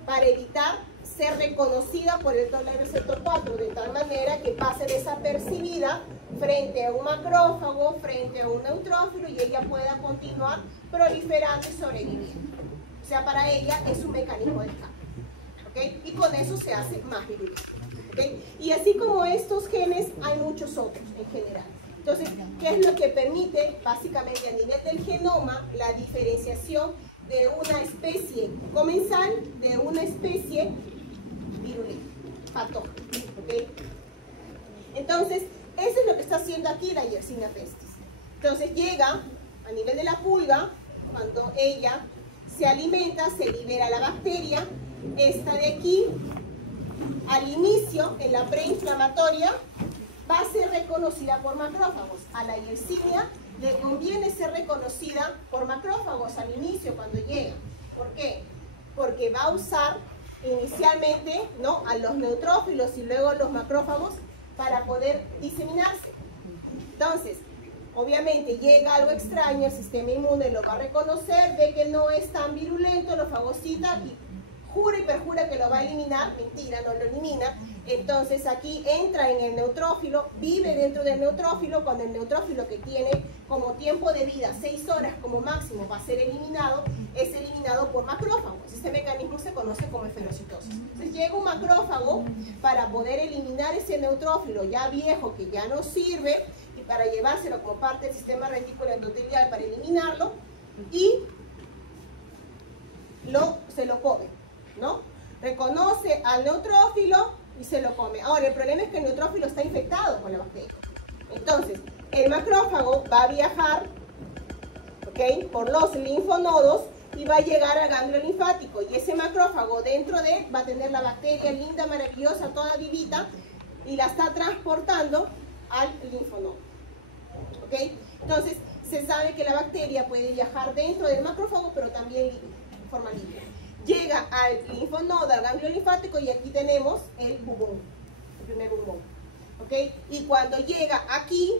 para evitar ser reconocida por el toll-like receptor 4, de tal manera que pase desapercibida frente a un macrófago, frente a un neutrófilo, y ella pueda continuar proliferando y sobreviviendo. O sea, para ella es un mecanismo de escape. ¿Okay? Y con eso se hace más virulento. ¿Okay? Y así como estos genes, hay muchos otros en general. Entonces, ¿qué es lo que permite, básicamente a nivel del genoma, la diferenciación de una especie comensal de una especie virulenta, patógena. ¿Okay? Entonces, eso es lo que está haciendo aquí la Yersinia pestis. Entonces llega a nivel de la pulga, cuando ella se alimenta, se libera la bacteria. Esta de aquí, al inicio, en la preinflamatoria, va a ser reconocida por macrófagos. A la Yersinia le conviene ser reconocida por macrófagos al inicio, cuando llega. ¿Por qué? Porque va a usar inicialmente, ¿no?, a los neutrófilos y luego los macrófagos para poder diseminarse. Entonces, obviamente llega algo extraño, el sistema inmune lo va a reconocer, ve que no es tan virulento, lo fagocita y jura y perjura que lo va a eliminar. Mentira, no lo elimina. Entonces aquí entra en el neutrófilo, vive dentro del neutrófilo, cuando el neutrófilo, que tiene como tiempo de vida 6 horas como máximo para ser eliminado, es eliminado por macrófagos. Este mecanismo se conoce como esferocitosis. Entonces llega un macrófago para poder eliminar ese neutrófilo ya viejo que ya no sirve, y para llevárselo como parte del sistema retículo endotelial para eliminarlo, y se lo come, ¿no? Reconoce al neutrófilo y se lo come. Ahora, el problema es que el neutrófilo está infectado con la bacteria. Entonces, el macrófago va a viajar, ¿ok?, por los linfonodos y va a llegar al ganglio linfático. Y ese macrófago dentro de él va a tener la bacteria linda, maravillosa, toda vivita, y la está transportando al linfonodo. ¿Ok? Entonces, se sabe que la bacteria puede viajar dentro del macrófago, pero también de forma libre. Llega al linfonodo, al ganglio linfático, y aquí tenemos el bubón, el primer bubón. ¿Ok? Y cuando llega aquí,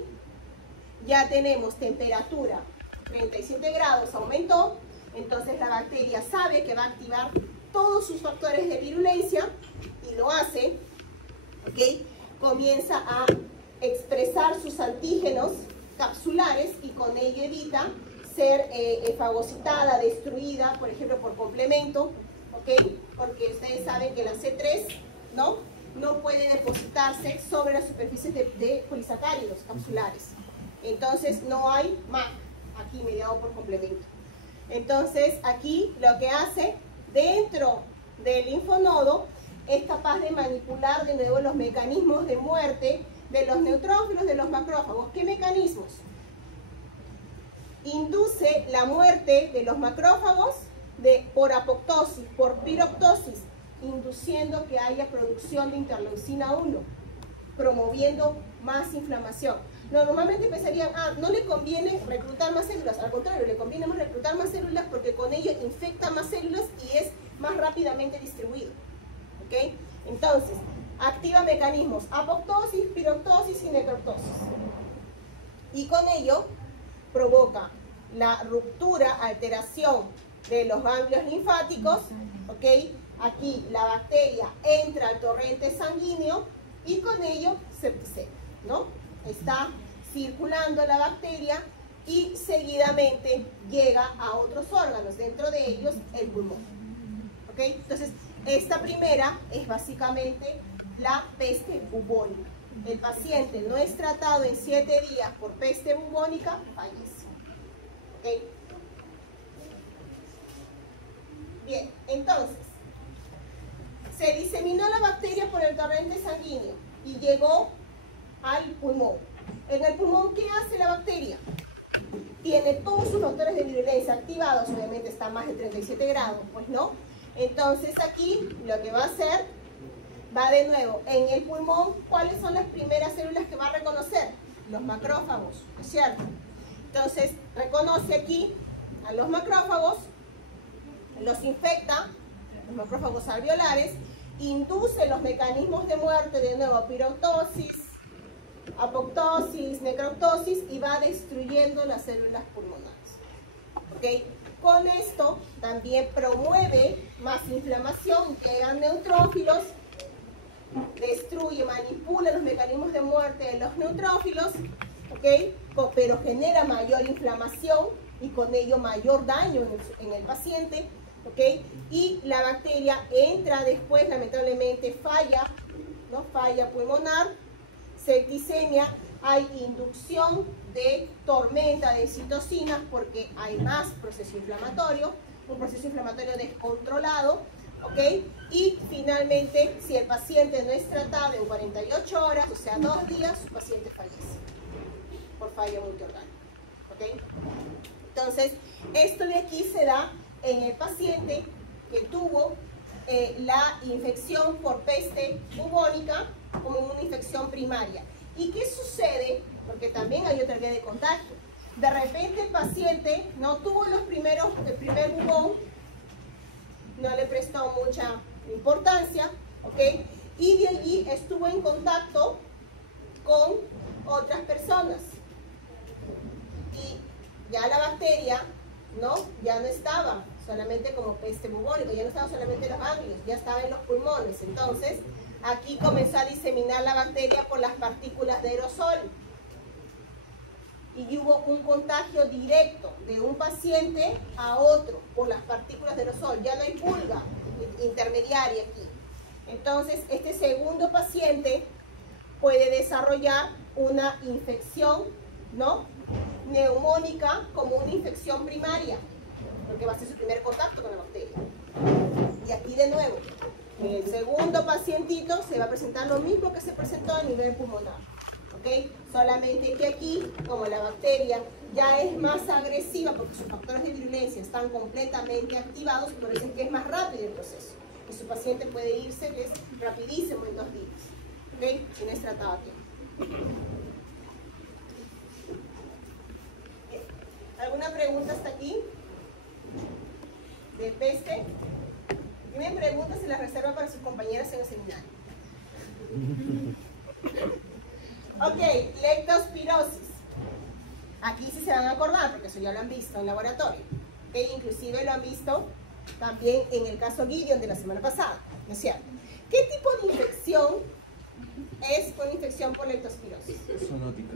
ya tenemos temperatura 37 grados, aumentó. Entonces la bacteria sabe que va a activar todos sus factores de virulencia, y lo hace. ¿Ok? Comienza a expresar sus antígenos capsulares, y con ello evita ser fagocitada, destruida, por ejemplo, por complemento, ¿ok? Porque ustedes saben que la C3, no puede depositarse sobre las superficies de polisacáridos capsulares. Entonces no hay MAC aquí mediado por complemento. Entonces aquí lo que hace dentro del linfonodo es capaz de manipular de nuevo los mecanismos de muerte de los neutrófilos, de los macrófagos. ¿Qué mecanismos? Induce la muerte de los macrófagos por apoptosis, por piroptosis, induciendo que haya producción de interleucina 1, promoviendo más inflamación. Normalmente pensarían, no le conviene reclutar más células. Al contrario, le conviene más reclutar más células, porque con ello infecta más células y es más rápidamente distribuido. ¿Ok? Entonces, activa mecanismos apoptosis, piroptosis y necroptosis. Y con ello provoca la ruptura, alteración de los ganglios linfáticos. ¿Ok? Aquí la bacteria entra al torrente sanguíneo y con ello septicemia, ¿no? Está circulando la bacteria y seguidamente llega a otros órganos, dentro de ellos el pulmón. ¿Ok? Entonces, esta primera es básicamente la peste bubónica. El paciente no es tratado en 7 días por peste bubónica, fallece. ¿Ok? Bien, entonces, se diseminó la bacteria por el torrente sanguíneo y llegó al pulmón. En el pulmón, ¿qué hace la bacteria? Tiene todos sus factores de virulencia activados, obviamente está a más de 37 grados, pues no. Entonces aquí lo que va a hacer, va de nuevo, en el pulmón, ¿cuáles son las primeras células que va a reconocer? Los macrófagos, ¿no es cierto? Entonces reconoce aquí a los macrófagos, los infecta, los macrófagos alveolares, induce los mecanismos de muerte, de nuevo, piroptosis, apoptosis, necroptosis, y va destruyendo las células pulmonares. ¿Ok? Con esto también promueve más inflamación, llegan neutrófilos, destruye, manipula los mecanismos de muerte de los neutrófilos, ¿ok? Pero genera mayor inflamación y con ello mayor daño en el paciente, ¿ok? Y la bacteria entra después, lamentablemente falla, ¿no? Falla pulmonar, septicemia, hay inducción de tormenta de citocinas porque hay más proceso inflamatorio, un proceso inflamatorio descontrolado, ¿ok? Y finalmente, si el paciente no es tratado en 48 horas, o sea, 2 días, su paciente fallece por fallo multiorgánico, ¿ok? Entonces, esto de aquí se da en el paciente que tuvo la infección por peste bubónica como una infección primaria. ¿Y qué sucede? Porque también hay otra vía de contagio. De repente el paciente no tuvo el primer bubón, no le prestó mucha importancia, ¿ok? Y de allí estuvo en contacto con otras personas. Y ya la bacteria, ¿no? Ya no estaba solamente como peste bubónica, ya no estaba solamente en los ganglios, ya estaba en los pulmones. Entonces, aquí comenzó a diseminar la bacteria por las partículas de aerosol. Y hubo un contagio directo de un paciente a otro por las partículas de aerosol. Ya no hay pulga intermediaria aquí. Entonces, este segundo paciente puede desarrollar una infección, ¿no?, neumónica como una infección primaria, porque va a ser su primer contacto con la bacteria. Y aquí de nuevo, en el segundo pacientito se va a presentar lo mismo que se presentó a nivel pulmonar, ¿ok? Solamente que aquí, como la bacteria ya es más agresiva porque sus factores de virulencia están completamente activados, por eso es que es más rápido el proceso. Y su paciente puede irse, que es rapidísimo en 2 días, ¿ok? Y no es tratado a tiempo. ¿Alguna pregunta hasta aquí? ¿De peste? ¿Tienen preguntas? Se las reserva para sus compañeras en el seminario. Ok, leptospirosis. Aquí sí se van a acordar, porque eso ya lo han visto en laboratorio. Okay, inclusive lo han visto también en el caso Gideon de la semana pasada, ¿no es cierto? ¿Qué tipo de infección es una infección por leptospirosis? Zoonótica.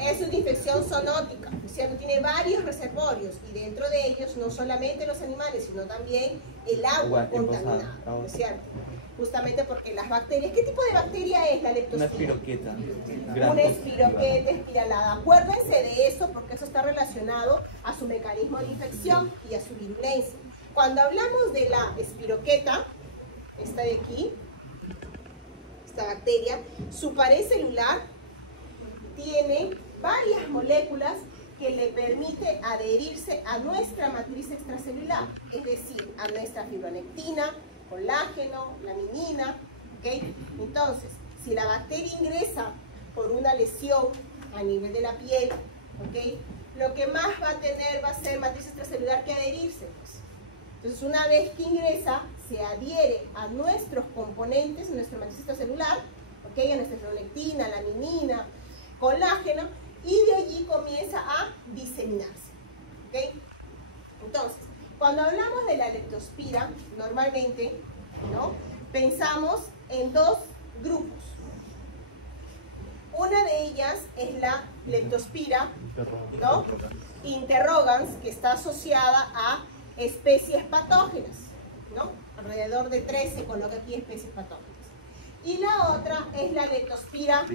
Es una infección zoonótica, ¿no es cierto? Tiene varios reservorios y dentro de ellos no solamente los animales, sino también el agua contaminada, ¿no es cierto? Justamente porque las bacterias, ¿qué tipo de bacteria es la leptospira? Una espiroqueta. Una espiroqueta espiralada. Acuérdense de eso porque eso está relacionado a su mecanismo de infección y a su virulencia. Cuando hablamos de la espiroqueta, esta de aquí, esta bacteria, su pared celular tiene varias moléculas que le permite adherirse a nuestra matriz extracelular, es decir, a nuestra fibronectina, colágeno, laminina, ¿ok? Entonces, si la bacteria ingresa por una lesión a nivel de la piel, ¿ok?, lo que más va a tener va a ser matriz extracelular que adherirse, pues. Entonces, una vez que ingresa, se adhiere a nuestros componentes, a nuestra matriz extracelular, ¿ok?, a nuestra fibronectina, laminina, colágeno, y de allí comienza a diseminarse, ¿ok? Entonces, cuando hablamos de la leptospira, normalmente, ¿no?, pensamos en 2 grupos. Una de ellas es la leptospira, ¿no?, interrogans, que está asociada a especies patógenas, ¿no? Alrededor de 3 se coloca aquí especies patógenas. Y la otra es la leptospira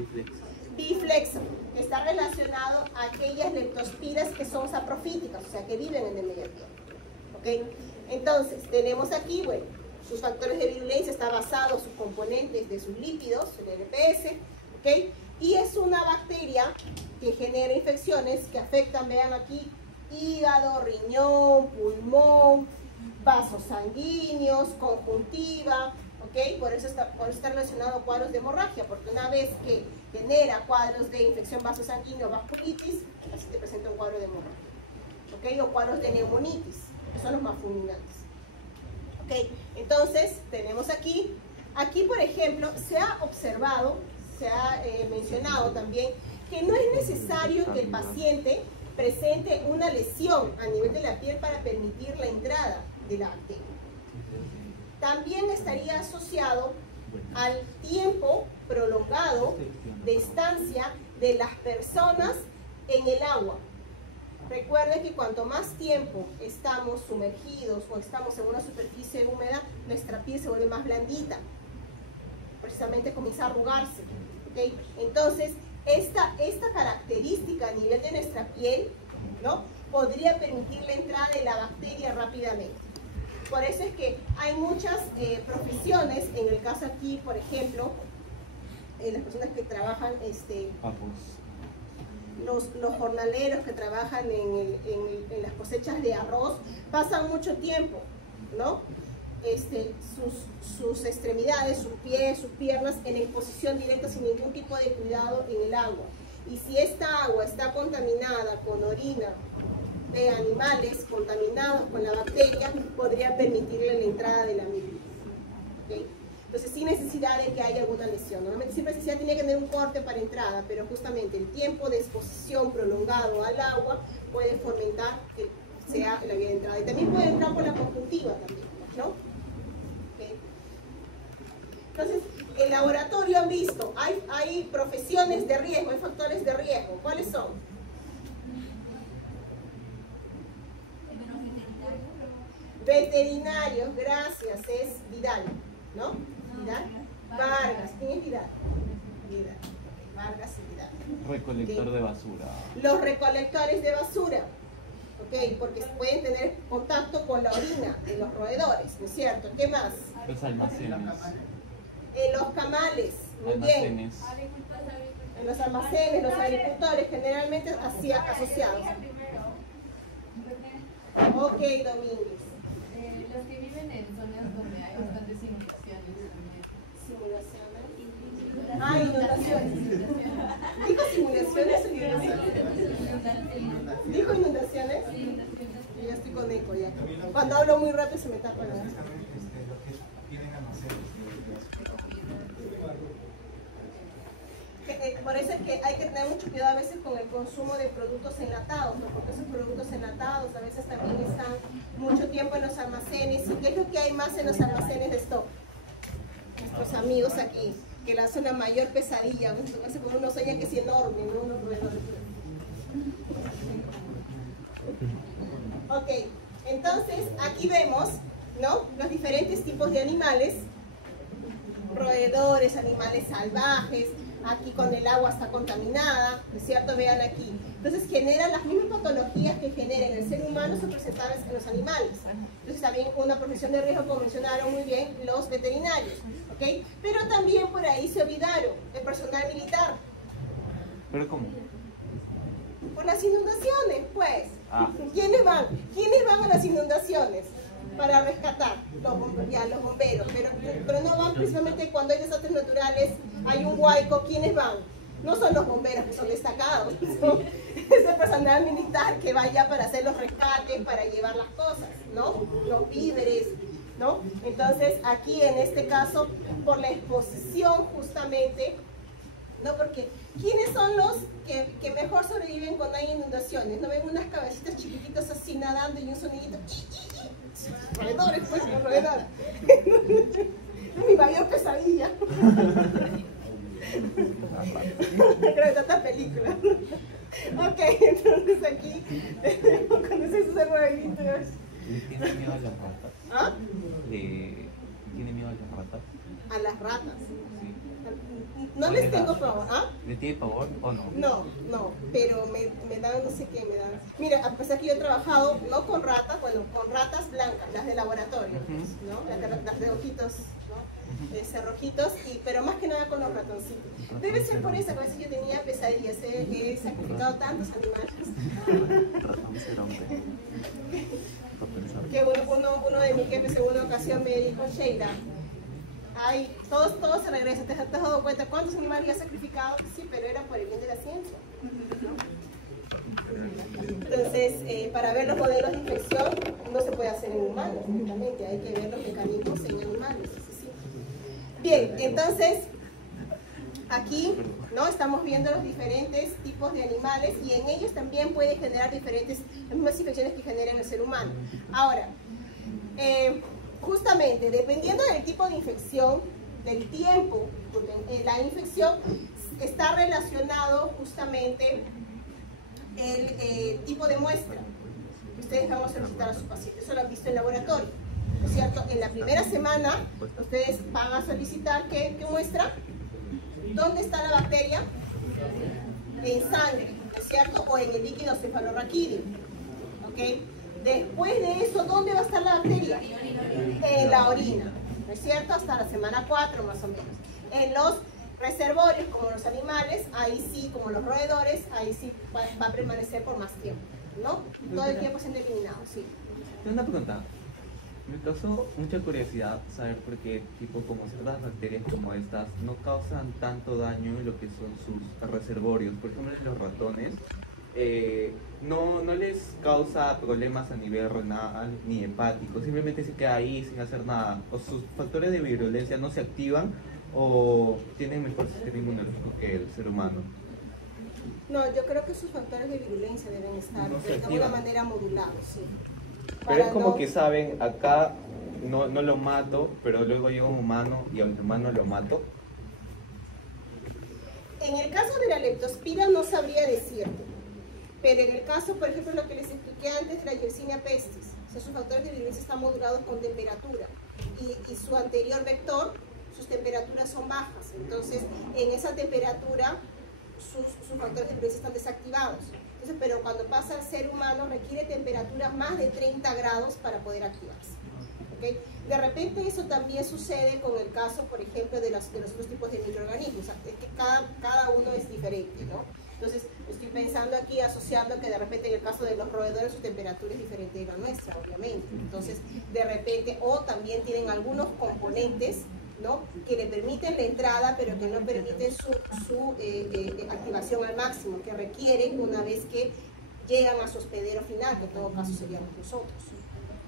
biflexa, que está relacionado a aquellas leptospiras que son saprofíticas, o sea, que viven en el medio ambiente. ¿Ok? Entonces, tenemos aquí, bueno, sus factores de virulencia están basados, sus componentes de sus lípidos, el LPS, ¿ok? Y es una bacteria que genera infecciones que afectan, vean aquí, hígado, riñón, pulmón, vasos sanguíneos, conjuntiva, ¿ok? Por eso está relacionado a cuadros de hemorragia, porque una vez que genera cuadros de infección vasosanguíneo, vasculitis, así te presenta un cuadro de hemorragia, ¿ok? O cuadros de neumonitis, que son los más fulminantes. ¿Ok? Entonces, tenemos aquí, por ejemplo, se ha observado, se ha mencionado también, que no es necesario que el paciente presente una lesión a nivel de la piel para permitir la entrada de la bacteria. También estaría asociado al tiempo prolongado de estancia de las personas en el agua. Recuerden que cuanto más tiempo estamos sumergidos o estamos en una superficie húmeda, nuestra piel se vuelve más blandita. Precisamente comienza a arrugarse, ¿okay? Entonces, esta característica a nivel de nuestra piel, ¿no?, podría permitir la entrada de la bacteria rápidamente. Por eso es que hay muchas profesiones, en el caso aquí, por ejemplo, las personas que trabajan, los jornaleros que trabajan en las cosechas de arroz, pasan mucho tiempo, ¿no? Sus extremidades, sus pies, sus piernas en exposición directa sin ningún tipo de cuidado en el agua. Y si esta agua está contaminada con orina de animales contaminados con la bacteria, podría permitirle la entrada de la misma. ¿Okay? Entonces, sin necesidad de que haya alguna lesión. Normalmente siempre se tenía que tener un corte para entrada, pero justamente el tiempo de exposición prolongado al agua puede fomentar que sea la vía de entrada. Y también puede entrar por la conjuntiva también, ¿no? ¿Okay? Entonces, el laboratorio han visto, hay profesiones de riesgo, hay factores de riesgo. ¿Cuáles son? Veterinarios, gracias, es Vidal, ¿no? Vidal. Vargas, ¿quién es Vidal? Vidal. Vargas y Vidal. Recolector de basura. Los recolectores de basura, ¿ok? Porque pueden tener contacto con la orina de los roedores, ¿no es cierto? ¿Qué más? Los almacenes. En los camales, muy bien. En los almacenes, los agricultores, generalmente asociados. Ok, Domínguez. Los que viven en zonas donde hay bastantes inundaciones también. ¿Simulaciones? Ah, inundaciones. ¿Dijo simulaciones o inundaciones? ¿Dijo inundaciones? Yo ya estoy con eco ya. Cuando hablo muy rápido se me tapa la voz. Por eso es que hay que tener mucho cuidado a veces con el consumo de productos enlatados, ¿no? Porque esos productos enlatados a veces también están mucho tiempo en los almacenes. ¿Y qué es lo que hay más en los almacenes de stock? Nuestros amigos aquí, que le hacen la mayor pesadilla. Hace como uno sueña que es enorme, ¿no? Unos roedores. Ok, entonces aquí vemos, ¿no? Los diferentes tipos de animales, roedores, animales salvajes. Aquí cuando el agua está contaminada, ¿no es cierto? Vean aquí. Entonces generan las mismas patologías que generan el ser humano, son presentadas en los animales. Entonces también una profesión de riesgo, como mencionaron muy bien los veterinarios, ¿ok? Pero también por ahí se olvidaron el personal militar. ¿Pero cómo? Por las inundaciones, pues. Ah. ¿Quiénes van? ¿Quiénes van a las inundaciones? Para rescatar los bomberos, pero no van precisamente cuando hay desastres naturales, hay un huaico. ¿Quiénes van? No son los bomberos que son destacados, son ese personal militar que vaya para hacer los rescates, para llevar las cosas, ¿no? Los víveres, ¿no? Entonces aquí en este caso, por la exposición justamente, ¿no? Porque ¿quiénes son los que mejor sobreviven cuando hay inundaciones? ¿No ven unas cabecitas chiquititas así nadando y un sonidito? Roedores, pues, un roedor. Es mi mayor pesadilla. Creo que tanta película. Ok, entonces aquí conoces esos roedoritos. ¿Le tiene miedo a las ratas? ¿Ah? ¿Le tiene miedo a las ratas? A las ratas. Sí. No les tengo pavor. ¿Ah? ¿Le tiene pavor o no? No, pero me dan, no sé qué me dan. Mira, a pesar que yo he trabajado, no con ratas, bueno, con ratas blancas, las de laboratorio, ¿no? Las de ojitos, ¿no? Cerrojitos, pero más que nada con los ratoncitos. Debe ser por eso que a veces yo tenía pesadillas, he sacrificado tantos animales. Que uno de mis jefes en una ocasión me dijo, Sheila, ay, todo se regresa. ¿Te has dado cuenta cuántos animales has sacrificado? Sí, pero era por el bien de la ciencia, ¿no? Entonces, para ver los modelos de infección no se puede hacer en humanos, directamente. Hay que ver los mecanismos en animales. ¿Sí? Bien, entonces, aquí, ¿no? Estamos viendo los diferentes tipos de animales y en ellos también puede generar las mismas infecciones que genera en el ser humano. Ahora, justamente, dependiendo del tipo de infección, del tiempo, porque la infección está relacionado justamente el tipo de muestra que ustedes van a solicitar a sus pacientes. Eso lo han visto en laboratorio, ¿no es cierto? En la primera semana, ustedes van a solicitar ¿qué muestra? ¿Dónde está la bacteria? En sangre, ¿no es cierto? O en el líquido cefalorraquídeo, ¿ok? Después de eso, ¿dónde va a estar la bacteria? En la orina, ¿no es cierto? Hasta la semana 4 más o menos. En los reservorios, como los animales, ahí sí, como los roedores, ahí sí va a permanecer por más tiempo, ¿no? Todo el tiempo siendo eliminado, sí. Una pregunta. Me causó mucha curiosidad saber por qué, tipo, como ciertas bacterias como estas no causan tanto daño en lo que son sus reservorios. Por ejemplo, en los ratones, no les causa problemas a nivel renal ni hepático, simplemente se queda ahí sin hacer nada. O sus factores de virulencia no se activan o tienen mejor sistema inmunológico que el ser humano. No, yo creo que sus factores de virulencia deben estar No se de alguna activan. manera modulados, sí. Pero es como no- que saben, acá no lo mato, pero luego llega un humano y al humano lo mato. En el caso de la leptospira no sabría decirte, pero en el caso, por ejemplo, lo que les expliqué antes de la Yersinia pestis, o sea, sus factores de virulencia están modulados con temperatura y su anterior vector, sus temperaturas son bajas, entonces en esa temperatura sus factores de virulencia están desactivados. Entonces, pero cuando pasa al ser humano requiere temperaturas más de 30 grados para poder activarse. ¿Okay? De repente eso también sucede con el caso, por ejemplo, de los otros tipos de microorganismos. O sea, es que cada uno es diferente, ¿no? Entonces, estoy pensando aquí, asociando que de repente en el caso de los roedores su temperatura es diferente de la nuestra, obviamente. Entonces, de repente, o también tienen algunos componentes, ¿no?, que le permiten la entrada, pero que no permiten su activación al máximo, que requieren una vez que llegan a su hospedero final, que en todo caso seríamos nosotros,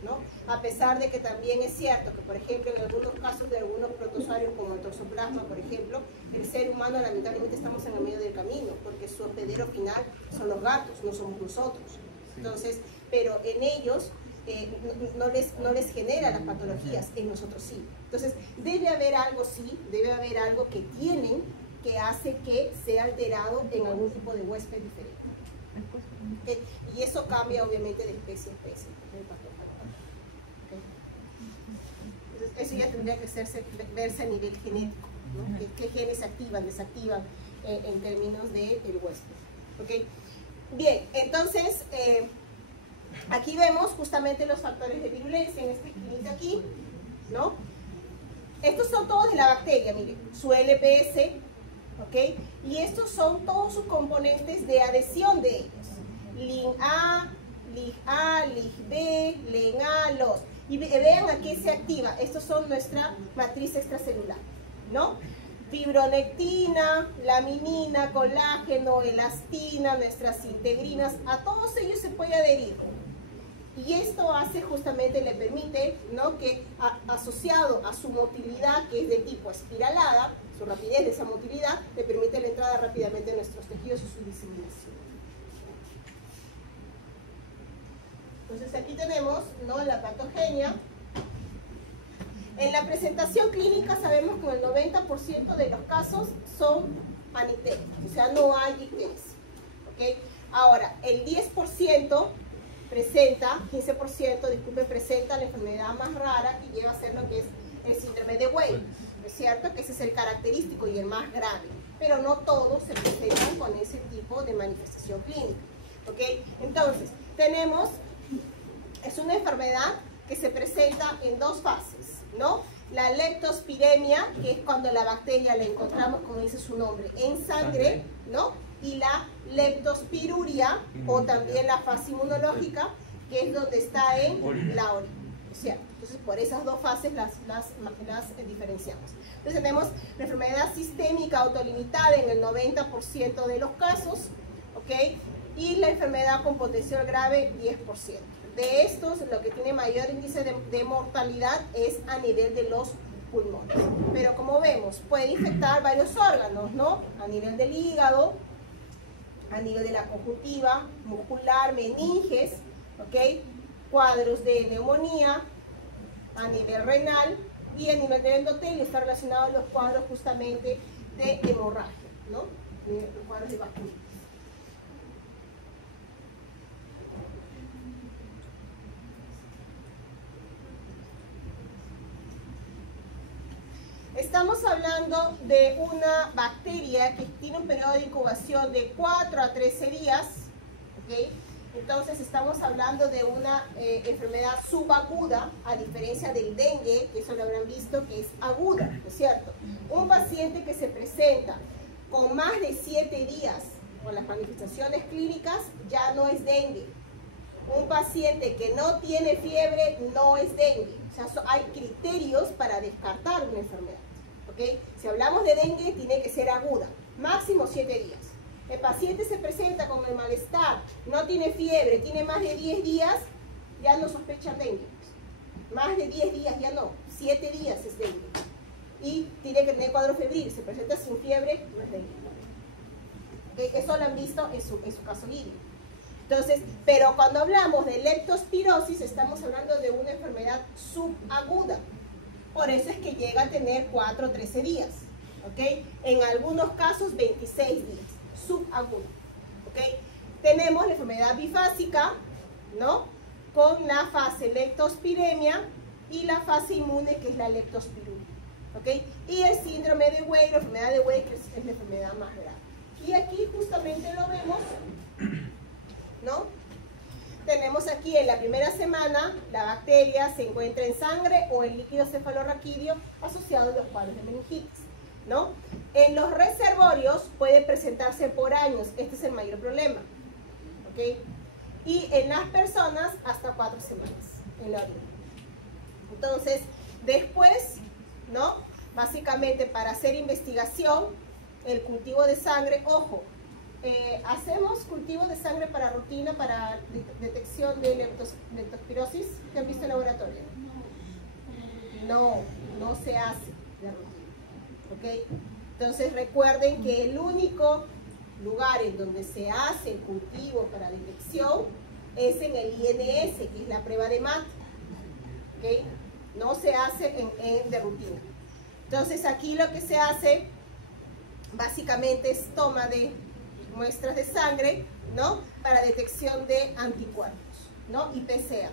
¿no? A pesar de que también es cierto que, por ejemplo, en algunos casos de algunos protozoarios como el toxoplasma, por ejemplo, el ser humano lamentablemente estamos en el medio del camino, porque su hospedero final son los gatos, no somos nosotros. Entonces, pero en ellos no les genera las patologías, en nosotros sí. Entonces, debe haber algo, sí, debe haber algo que tienen que hace que sea alterado en algún tipo de huésped diferente. ¿Okay? Y eso cambia obviamente de especie a especie. ¿Okay? Entonces, eso ya tendría que verse a nivel genético, ¿no? ¿Qué genes se activan, desactivan en términos del huésped? ¿Okay? Bien, entonces, aquí vemos justamente los factores de virulencia en esta esquinita aquí, ¿no? Estos son todos de la bacteria, miren, su LPS, ¿ok? Y estos son todos sus componentes de adhesión de ellos. LIN-A, LIG-A, LIG-B, LEN-A, LOS. Y vean a qué se activa. Estos son nuestra matriz extracelular, ¿no? Fibronectina, laminina, colágeno, elastina, nuestras integrinas, a todos ellos se puede adherir. Y esto hace justamente, le permite, ¿no?, que asociado a su motilidad, que es de tipo espiralada, su rapidez de esa motilidad, le permite la entrada rápidamente en nuestros tejidos y su diseminación. Entonces aquí tenemos, ¿no?, la patogenia. En la presentación clínica sabemos que el 90% de los casos son anictérios, o sea, no hay ictericia, ¿ok? Ahora, el 10% presenta, 15%, disculpe, presenta la enfermedad más rara que lleva a ser lo que es el síndrome de Weil, ¿no es cierto? Que ese es el característico y el más grave, pero no todos se presentan con ese tipo de manifestación clínica, ¿ok? Entonces, tenemos, es una enfermedad que se presenta en dos fases, ¿no? La leptospiremia, que es cuando la bacteria la encontramos, como dice su nombre, en sangre, ¿no? Y la leptospiruria, o también la fase inmunológica, que es donde está en la orina, ¿cierto? Entonces, por esas dos fases las diferenciamos. Entonces, tenemos la enfermedad sistémica autolimitada en el 90% de los casos, ¿ok? Y la enfermedad con potencial grave, 10%. De estos, lo que tiene mayor índice de mortalidad es a nivel de los pulmones. Pero como vemos, puede infectar varios órganos, ¿no? A nivel del hígado, a nivel de la conjuntiva, muscular, meninges, ¿ok? Cuadros de neumonía, a nivel renal y a nivel del endotelio está relacionado a los cuadros justamente de hemorragia, ¿no? Los cuadros de vasculitis. Estamos hablando de una bacteria que tiene un periodo de incubación de 4 a 13 días, ¿okay? Entonces estamos hablando de una enfermedad subaguda, a diferencia del dengue, que eso lo habrán visto, que es aguda, ¿no es cierto? Un paciente que se presenta con más de 7 días con las manifestaciones clínicas ya no es dengue. Un paciente que no tiene fiebre no es dengue. O sea, hay criterios para descartar una enfermedad. ¿Okay? Si hablamos de dengue, tiene que ser aguda, máximo 7 días. El paciente se presenta con el malestar, no tiene fiebre, tiene más de 10 días, ya no sospecha dengue. Más de 10 días ya no, 7 días es dengue. Y tiene que tener cuadro febril, se presenta sin fiebre, no es dengue. Eso lo han visto en su caso lírico. Entonces, pero cuando hablamos de leptospirosis, estamos hablando de una enfermedad subaguda. Por eso es que llega a tener 4 o 13 días. ¿Ok? En algunos casos 26 días. Subaguda. ¿Ok? Tenemos la enfermedad bifásica, ¿no? Con la fase leptospiremia y la fase inmune, que es la leptospirulia. ¿Ok? Y el síndrome de Weig, la enfermedad de Weig, que es la enfermedad más grave. Y aquí justamente lo vemos, ¿no? Tenemos aquí en la primera semana, la bacteria se encuentra en sangre o en líquido cefalorraquídeo asociado a los cuadros de meningitis, ¿no? En los reservorios puede presentarse por años, este es el mayor problema, ¿ok? Y en las personas hasta 4 semanas en la orina. Entonces, después, ¿no? Básicamente para hacer investigación, el cultivo de sangre, ojo, hacemos cultivo de sangre para rutina, para detección de leptospirosis, que han visto en laboratorio. No se hace de rutina. ¿Ok? Entonces recuerden que el único lugar en donde se hace el cultivo para detección es en el INS, que es la prueba de MAT. ¿Ok? No se hace de rutina. Entonces aquí lo que se hace básicamente es toma de muestras de sangre, ¿no? Para detección de anticuerpos, ¿no? Y PCR,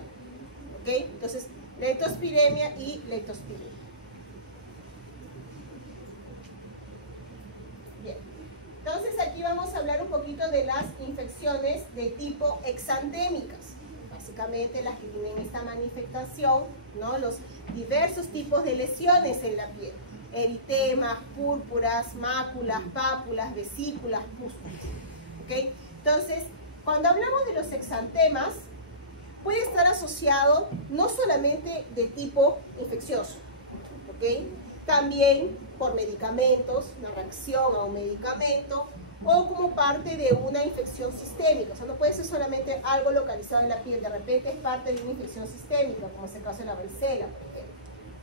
¿ok? Entonces, leptospiremia y leptospiremia. Bien. Entonces, aquí vamos a hablar un poquito de las infecciones de tipo exantémicas. Básicamente, las que tienen esta manifestación, ¿no? Los diversos tipos de lesiones en la piel. Eritemas, púrpuras, máculas, pápulas, vesículas, pústulas. ¿Okay? Entonces, cuando hablamos de los exantemas, puede estar asociado no solamente de tipo infeccioso, ¿okay? También por medicamentos, una reacción a un medicamento, o como parte de una infección sistémica. O sea, no puede ser solamente algo localizado en la piel, de repente es parte de una infección sistémica, como es el caso de la varicela, por ejemplo,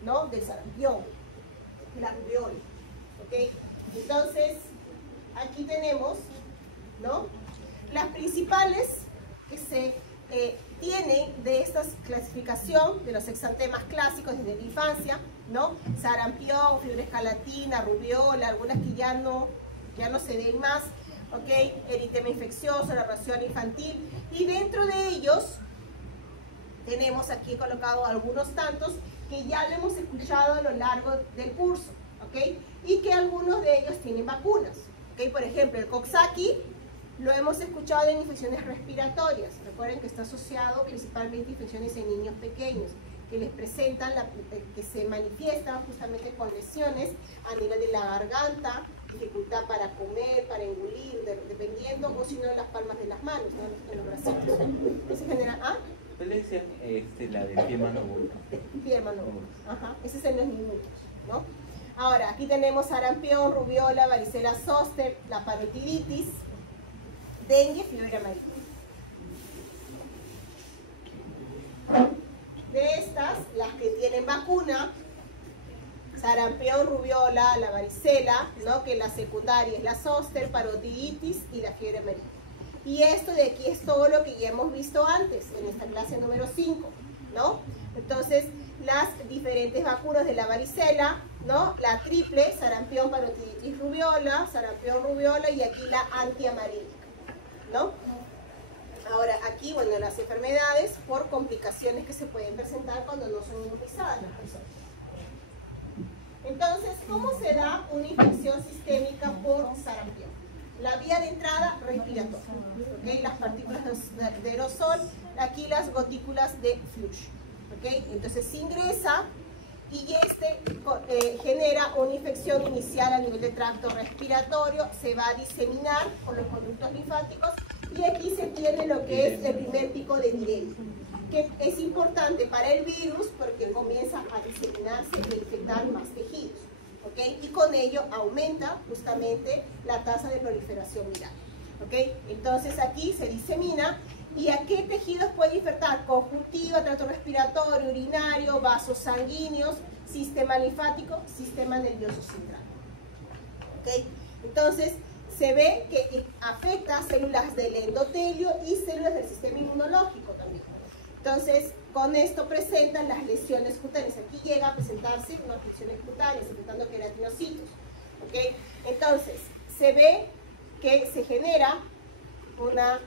¿no? Del sarampión, la rubiola, ¿ok? Entonces, aquí tenemos, ¿no? Las principales que se tienen de esta clasificación de los exantemas clásicos desde la infancia, ¿no? Sarampión, fiebre escarlatina, rubiola, algunas que ya no se ven más, ¿ok? Eritema infeccioso, la raciola infantil, y dentro de ellos tenemos aquí colocado algunos tantos que ya lo hemos escuchado a lo largo del curso, ¿ok? Y que algunos de ellos tienen vacunas, ¿ok? Por ejemplo, el Coxsackie lo hemos escuchado en infecciones respiratorias. Recuerden que está asociado principalmente a infecciones en niños pequeños, que les presentan, que se manifiestan justamente con lesiones a nivel de la garganta, dificultad para comer, para engolir, dependiendo, o si no en las palmas de las manos, ¿no? En los bracitos. Ese genera, ¿Qué le decían la de pie, mano, boca? Pie, mano, boca. Ajá, ese es en los niños, ¿no? Ahora, aquí tenemos sarampión, rubiola, varicela zoster, la parotiditis, dengue, fiebre amarilla. De estas, las que tienen vacuna, sarampión, rubiola, la varicela, ¿no? Que la secundaria es la zoster, parotiditis y la fiebre amarilla. Y esto de aquí es todo lo que ya hemos visto antes, en esta clase número 5, ¿no? Entonces, las diferentes vacunas de la varicela, ¿no? La triple, sarampión, parotiditis, rubiola, sarampión, rubiola, y aquí la antiamarilla, ¿no? Ahora, aquí, bueno, las enfermedades por complicaciones que se pueden presentar cuando no son inmunizadas las personas. Entonces, ¿cómo se da una infección sistémica por sarampión? la vía de entrada respiratoria, ¿okay? Las partículas de aerosol, aquí las gotículas de flujo, ¿okay? Entonces ingresa y genera una infección inicial a nivel de tracto respiratorio, se va a diseminar por los conductos linfáticos y aquí se tiene lo que es el primer pico de viremia, que es importante para el virus porque comienza a diseminarse e infectar más tejidos, ¿okay? Y con ello aumenta justamente la tasa de proliferación viral, ¿okay? Entonces aquí se disemina. ¿Y a qué tejidos puede infectar? Conjuntiva, tracto respiratorio, urinario, vasos sanguíneos, sistema linfático, sistema nervioso central. ¿Okay? Entonces, se ve que afecta células del endotelio y células del sistema inmunológico también. Entonces, con esto presentan las lesiones cutáneas. Aquí llega a presentarse unas lesiones cutáneas, afectando queratinocitos. ¿Okay? Entonces, se ve que se genera una...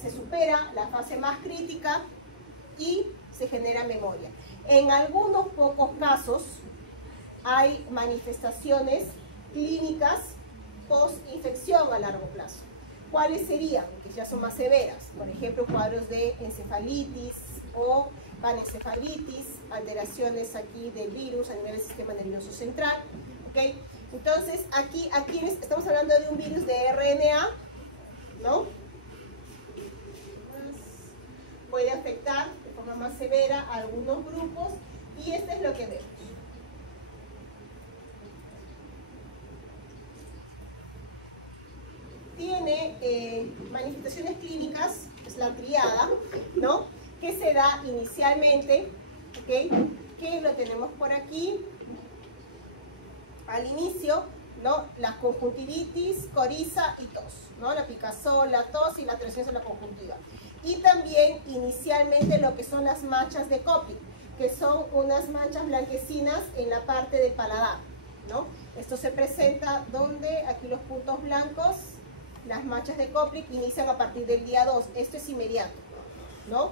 se supera la fase más crítica y se genera memoria. En algunos pocos casos hay manifestaciones clínicas post-infección a largo plazo. ¿Cuáles serían? Que ya son más severas. Por ejemplo, cuadros de encefalitis o panencefalitis, alteraciones aquí del virus a nivel del sistema nervioso central. ¿Okay? Entonces, aquí estamos hablando de un virus de RNA, ¿no? Puede afectar de forma más severa a algunos grupos y esto es lo que vemos. Tiene manifestaciones clínicas, es la triada, ¿no? Que se da inicialmente, ¿okay? Que lo tenemos por aquí, al inicio, ¿no? La conjuntivitis, coriza y tos, ¿no? La picazón, la tos y la alteración de la conjuntiva. Y también inicialmente lo que son las manchas de Koplik, que son unas manchas blanquecinas en la parte del paladar, ¿no? Esto se presenta donde, aquí los puntos blancos, las manchas de Koplik inician a partir del día 2, esto es inmediato, ¿no?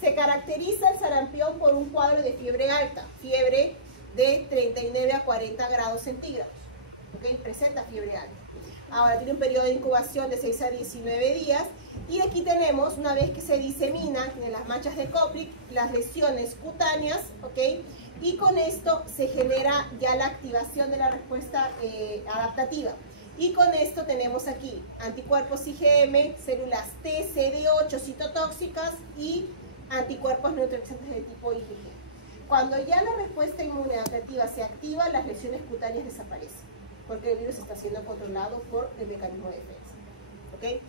Se caracteriza el sarampión por un cuadro de fiebre alta, fiebre de 39 a 40 grados centígrados, ¿okay? Presenta fiebre alta. Ahora tiene un periodo de incubación de 6 a 19 días y aquí tenemos, una vez que se diseminan en las manchas de Koplik, las lesiones cutáneas, ¿ok? Y con esto se genera ya la activación de la respuesta adaptativa. Y con esto tenemos aquí anticuerpos IgM, células T, CD8 citotóxicas y anticuerpos neutralizantes de tipo IgG. Cuando ya la respuesta inmune adaptativa se activa, las lesiones cutáneas desaparecen, porque el virus está siendo controlado por el mecanismo de defensa. ¿Ok?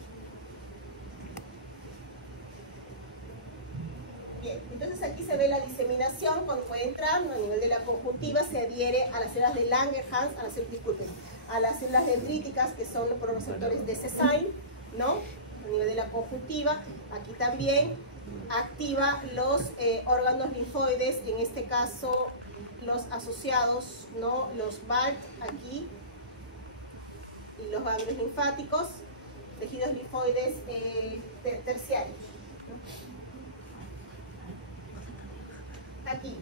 Bien, entonces aquí se ve la diseminación cuando puede entrar a nivel de la conjuntiva, se adhiere a las células de Langerhans, a las células dendríticas que son los proreceptores de Cezanne, ¿no? A nivel de la conjuntiva, aquí también activa los órganos linfoides, en este caso los asociados, ¿no? Los BALT aquí y los ganglios linfáticos, tejidos linfoides terciarios, ¿no? Aquí,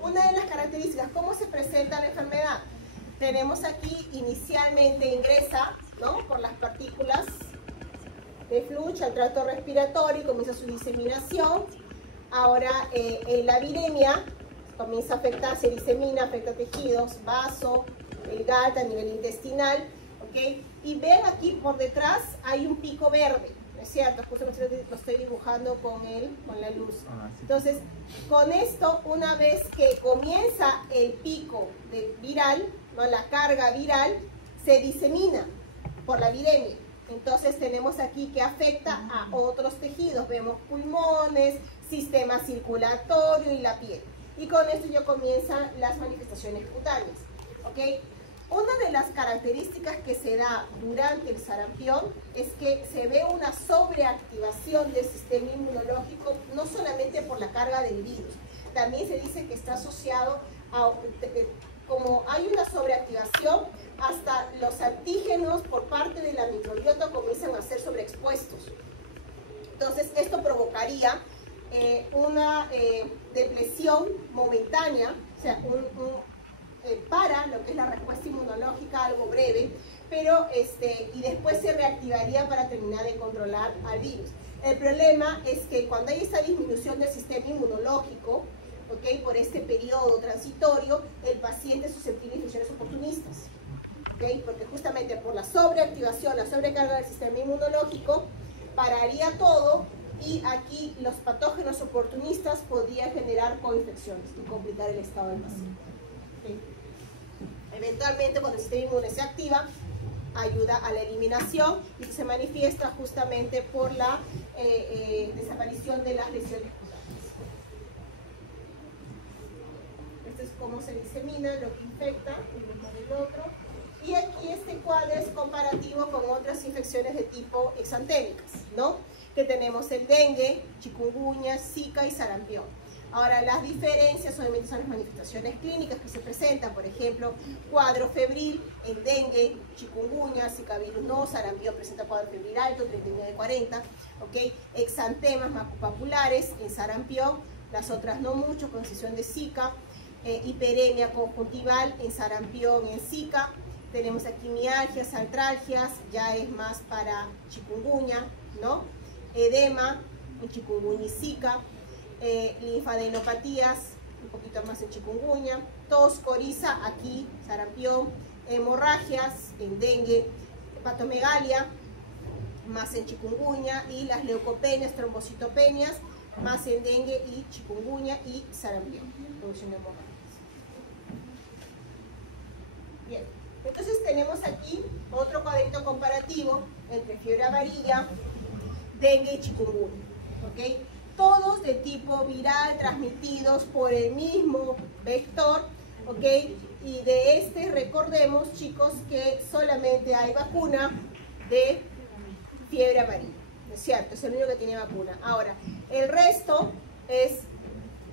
una de las características, ¿cómo se presenta la enfermedad? Tenemos aquí, inicialmente ingresa, ¿no? Por las partículas de flujo al tracto respiratorio y comienza su diseminación. Ahora, la viremia comienza a afectar, se disemina, afecta tejidos, vaso, el GALT a nivel intestinal, ¿ok? Y ven aquí por detrás hay un pico verde. Es cierto, justamente lo estoy dibujando con la luz. Entonces, con esto, una vez que comienza el pico viral, ¿no? La carga viral, se disemina por la viremia. Entonces, tenemos aquí que afecta a otros tejidos. Vemos pulmones, sistema circulatorio y la piel. Y con esto ya comienzan las manifestaciones cutáneas. ¿Ok? Una de las características que se da durante el sarampión es que se ve una sobreactivación del sistema inmunológico, no solamente por la carga del virus, también se dice que está asociado a, como hay una sobreactivación, hasta los antígenos por parte de la microbiota comienzan a ser sobreexpuestos. Entonces esto provocaría una depresión momentánea, o sea, para lo que es la respuesta inmunológica, algo breve, pero y después se reactivaría para terminar de controlar al virus. El problema es que cuando hay esta disminución del sistema inmunológico, ¿okay?, por este periodo transitorio, el paciente es susceptible de infecciones oportunistas, ¿okay?, porque justamente por la sobreactivación, la sobrecarga del sistema inmunológico, pararía todo y aquí los patógenos oportunistas podrían generar coinfecciones y complicar el estado del paciente. ¿Okay? Eventualmente, cuando el sistema inmune se activa, ayuda a la eliminación y se manifiesta justamente por la desaparición de las lesiones cutaneas. Esto es cómo se disemina, lo que infecta, uno con el otro. Y aquí este cuadro es comparativo con otras infecciones de tipo exantémicas, ¿no? Que tenemos el dengue, chikungunya, zika y sarampión. Ahora, las diferencias obviamente son las manifestaciones clínicas que se presentan, por ejemplo, cuadro febril en dengue, chikungunya, zika virus no, sarampión presenta cuadro febril alto, 39/40, ¿ok? Exantemas macropapulares en sarampión, las otras no mucho, con excepción de zika, hiperemia conjuntival en sarampión y en zika, tenemos aquí mialgias, artralgias, ya es más para chikungunya, ¿no? Edema en chikungunya y zika, linfadenopatías, un poquito más en chikungunya, tos, coriza, aquí, sarampión, hemorragias en dengue, hepatomegalia, más en chikungunya, y las leucopenias, trombocitopenias, más en dengue y chikungunya y sarampión, producción de hemorragias. Bien, entonces tenemos aquí otro cuadrito comparativo entre fiebre amarilla, dengue y chikungunya, ¿ok? Todos de tipo viral, transmitidos por el mismo vector, ¿ok? Y de este recordemos, chicos, que solamente hay vacuna de fiebre amarilla, ¿no es cierto? Es el único que tiene vacuna. Ahora, el resto es,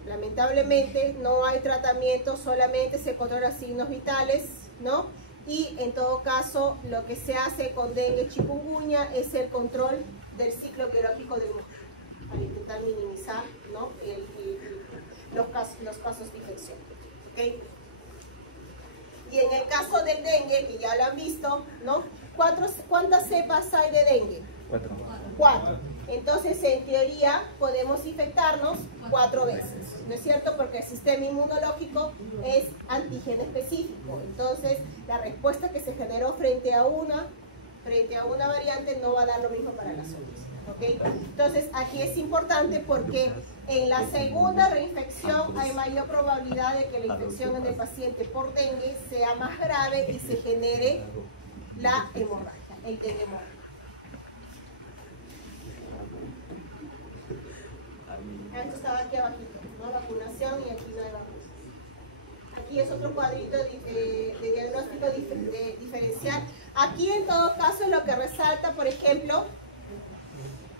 lamentablemente, no hay tratamiento, solamente se controlan signos vitales, ¿no? Y en todo caso, lo que se hace con dengue y chikungunya es el control del ciclo biológico del mujer, para intentar minimizar, ¿no?, los casos de infección, ¿okay? Y en el caso del dengue, que ya lo han visto, ¿no?, ¿cuántas cepas hay de dengue? 4. Entonces, en teoría, podemos infectarnos 4 veces, ¿no es cierto? Porque el sistema inmunológico es antígeno específico. Entonces, la respuesta que se generó frente a una variante no va a dar lo mismo para las otras, ¿ok? Entonces, aquí es importante porque en la segunda reinfección hay mayor probabilidad de que la infección en el paciente por dengue sea más grave y se genere la hemorragia, el dengue hemorrágico. Esto estaba aquí abajito, ¿no? Vacunación, y aquí no hay vacunas. Aquí es otro cuadrito de diagnóstico diferencial. Aquí en todo caso lo que resalta, por ejemplo,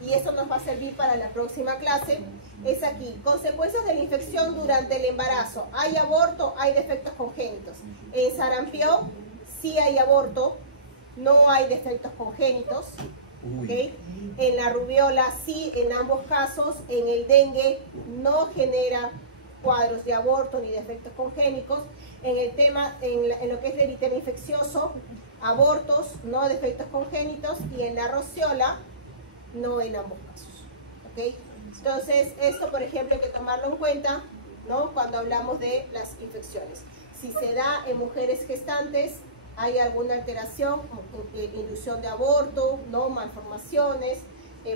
y eso nos va a servir para la próxima clase, es aquí, consecuencias de la infección durante el embarazo. ¿Hay aborto? ¿Hay defectos congénitos? En sarampión sí hay aborto, no hay defectos congénitos. ¿Okay? En la rubiola sí, en ambos casos. En el dengue no genera cuadros de aborto ni defectos congénitos. En el tema, en lo que es el eritema infeccioso, abortos, no defectos congénitos, y en la rociola no, en ambos casos, ¿okay? Entonces esto, por ejemplo, hay que tomarlo en cuenta, ¿no?, cuando hablamos de las infecciones. Si se da en mujeres gestantes, hay alguna alteración, inducción de aborto, ¿no?, malformaciones.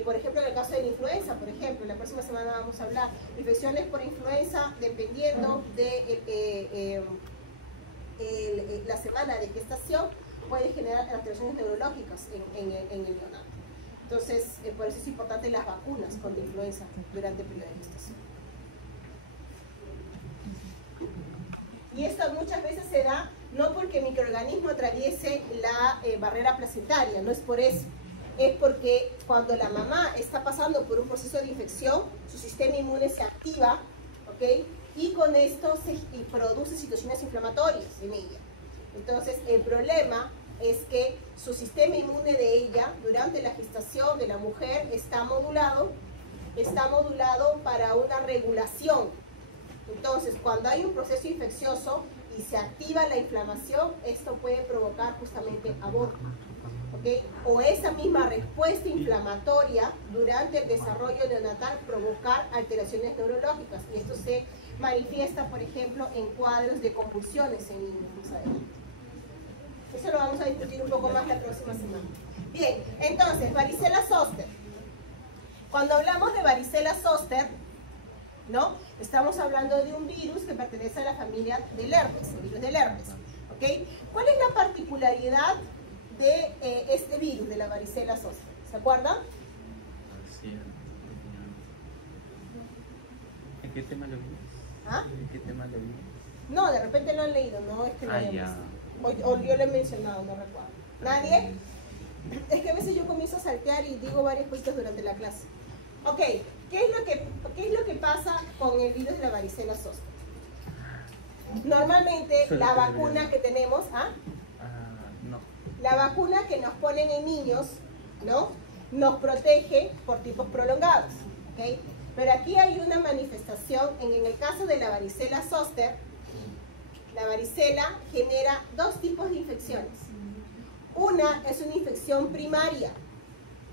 Por ejemplo, en el caso de la influenza, por ejemplo, la próxima semana vamos a hablar infecciones por influenza, dependiendo de la semana de gestación, puede generar alteraciones neurológicas en el neonato. Entonces, por eso es importante las vacunas contra influenza durante el periodo de gestación. Y esto muchas veces se da no porque el microorganismo atraviese la barrera placentaria, no es por eso. Es porque cuando la mamá está pasando por un proceso de infección, su sistema inmune se activa, ¿ok? Y con esto se produce situaciones inflamatorias en ella. Entonces, el problema es que su sistema inmune de ella, durante la gestación de la mujer, está modulado para una regulación. Entonces, cuando hay un proceso infeccioso y se activa la inflamación, esto puede provocar justamente aborto. ¿Okay? O esa misma respuesta inflamatoria durante el desarrollo neonatal provocar alteraciones neurológicas, y esto se manifiesta, por ejemplo, en cuadros de convulsiones en niños más adelante. Eso lo vamos a discutir un poco más la próxima semana. Bien, entonces, varicela zoster. Cuando hablamos de varicela zoster, ¿no? Estamos hablando de un virus que pertenece a la familia del herpes, el virus del herpes. ¿Okay? ¿Cuál es la particularidad de este virus, de la varicela zoster? ¿Se acuerdan? Sí. ¿En qué tema lo vimos? ¿Ah? ¿En qué tema lo vimos? No, de repente lo han leído, no es que lo hayan ya. visto. O yo lo he mencionado, no recuerdo. ¿Nadie? Es que a veces yo comienzo a saltear y digo varias cosas durante la clase. Ok, ¿qué es lo que pasa con el virus de la varicela zoster? Normalmente la vacuna que tenemos, No. la vacuna que nos ponen en niños, ¿no? Nos protege por tipos prolongados, ¿ok? Pero aquí hay una manifestación, en el caso de la varicela zoster, la varicela genera dos tipos de infecciones. Una es una infección primaria,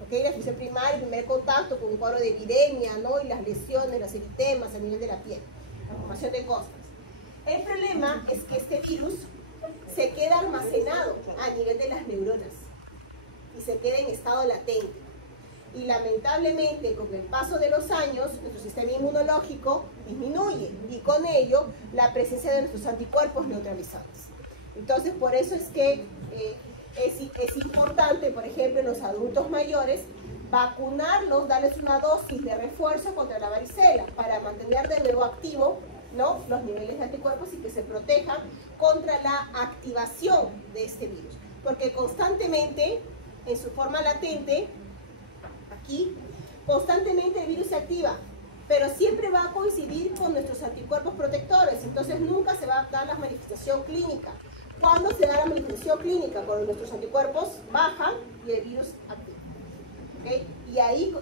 ¿ok? La infección primaria, el primer contacto con un cuadro de viremia, ¿no? Y las lesiones, los eritemas a nivel de la piel, la formación de costras. El problema es que este virus se queda almacenado a nivel de las neuronas y se queda en estado latente. Y lamentablemente, con el paso de los años, nuestro sistema inmunológico disminuye y con ello la presencia de nuestros anticuerpos neutralizantes. Entonces, por eso es que es importante, por ejemplo, en los adultos mayores, vacunarlos, darles una dosis de refuerzo contra la varicela para mantener de nuevo activo, ¿no?, los niveles de anticuerpos y que se protejan contra la activación de este virus. Porque constantemente, en su forma latente, aquí, constantemente el virus se activa, pero siempre va a coincidir con nuestros anticuerpos protectores, entonces nunca se va a dar la manifestación clínica. ¿Cuándo se da la manifestación clínica? Cuando nuestros anticuerpos bajan y el virus activa. ¿Okay? Y ahí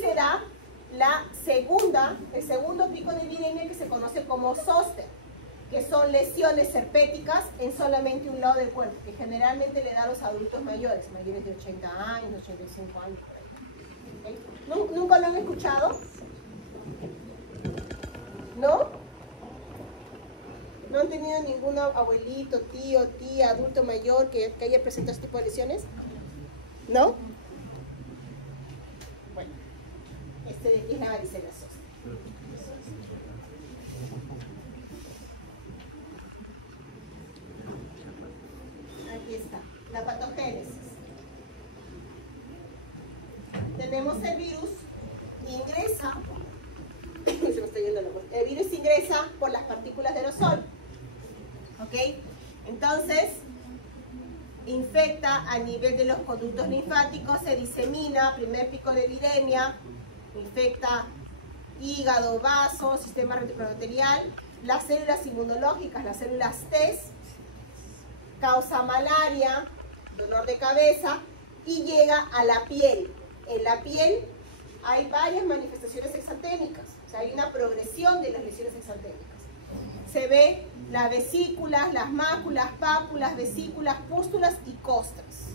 se da el segundo pico de viremia, que se conoce como zoster, que son lesiones herpéticas en solamente un lado del cuerpo, que generalmente le da a los adultos mayores de 80 años, 85 años. ¿Okay? ¿Nunca lo han escuchado? ¿No? ¿No han tenido ningún abuelito, tío, tía, adulto mayor que haya presentado este tipo de lesiones? ¿No? Bueno, este de aquí es la varicela zoster. Aquí está, la patogénesis. Tenemos el virus, ingresa, se me está yendo la voz. El virus ingresa por las partículas de aerosol, ¿ok? Entonces, infecta a nivel de los conductos linfáticos, se disemina, primer pico de viremia, infecta hígado, vaso, sistema retroarterial, las células inmunológicas, las células T, causa malaria, dolor de cabeza y llega a la piel. En la piel hay varias manifestaciones exantémicas, o sea, hay una progresión de las lesiones exantémicas. Se ve las vesículas, las máculas, pápulas, vesículas, pústulas y costras.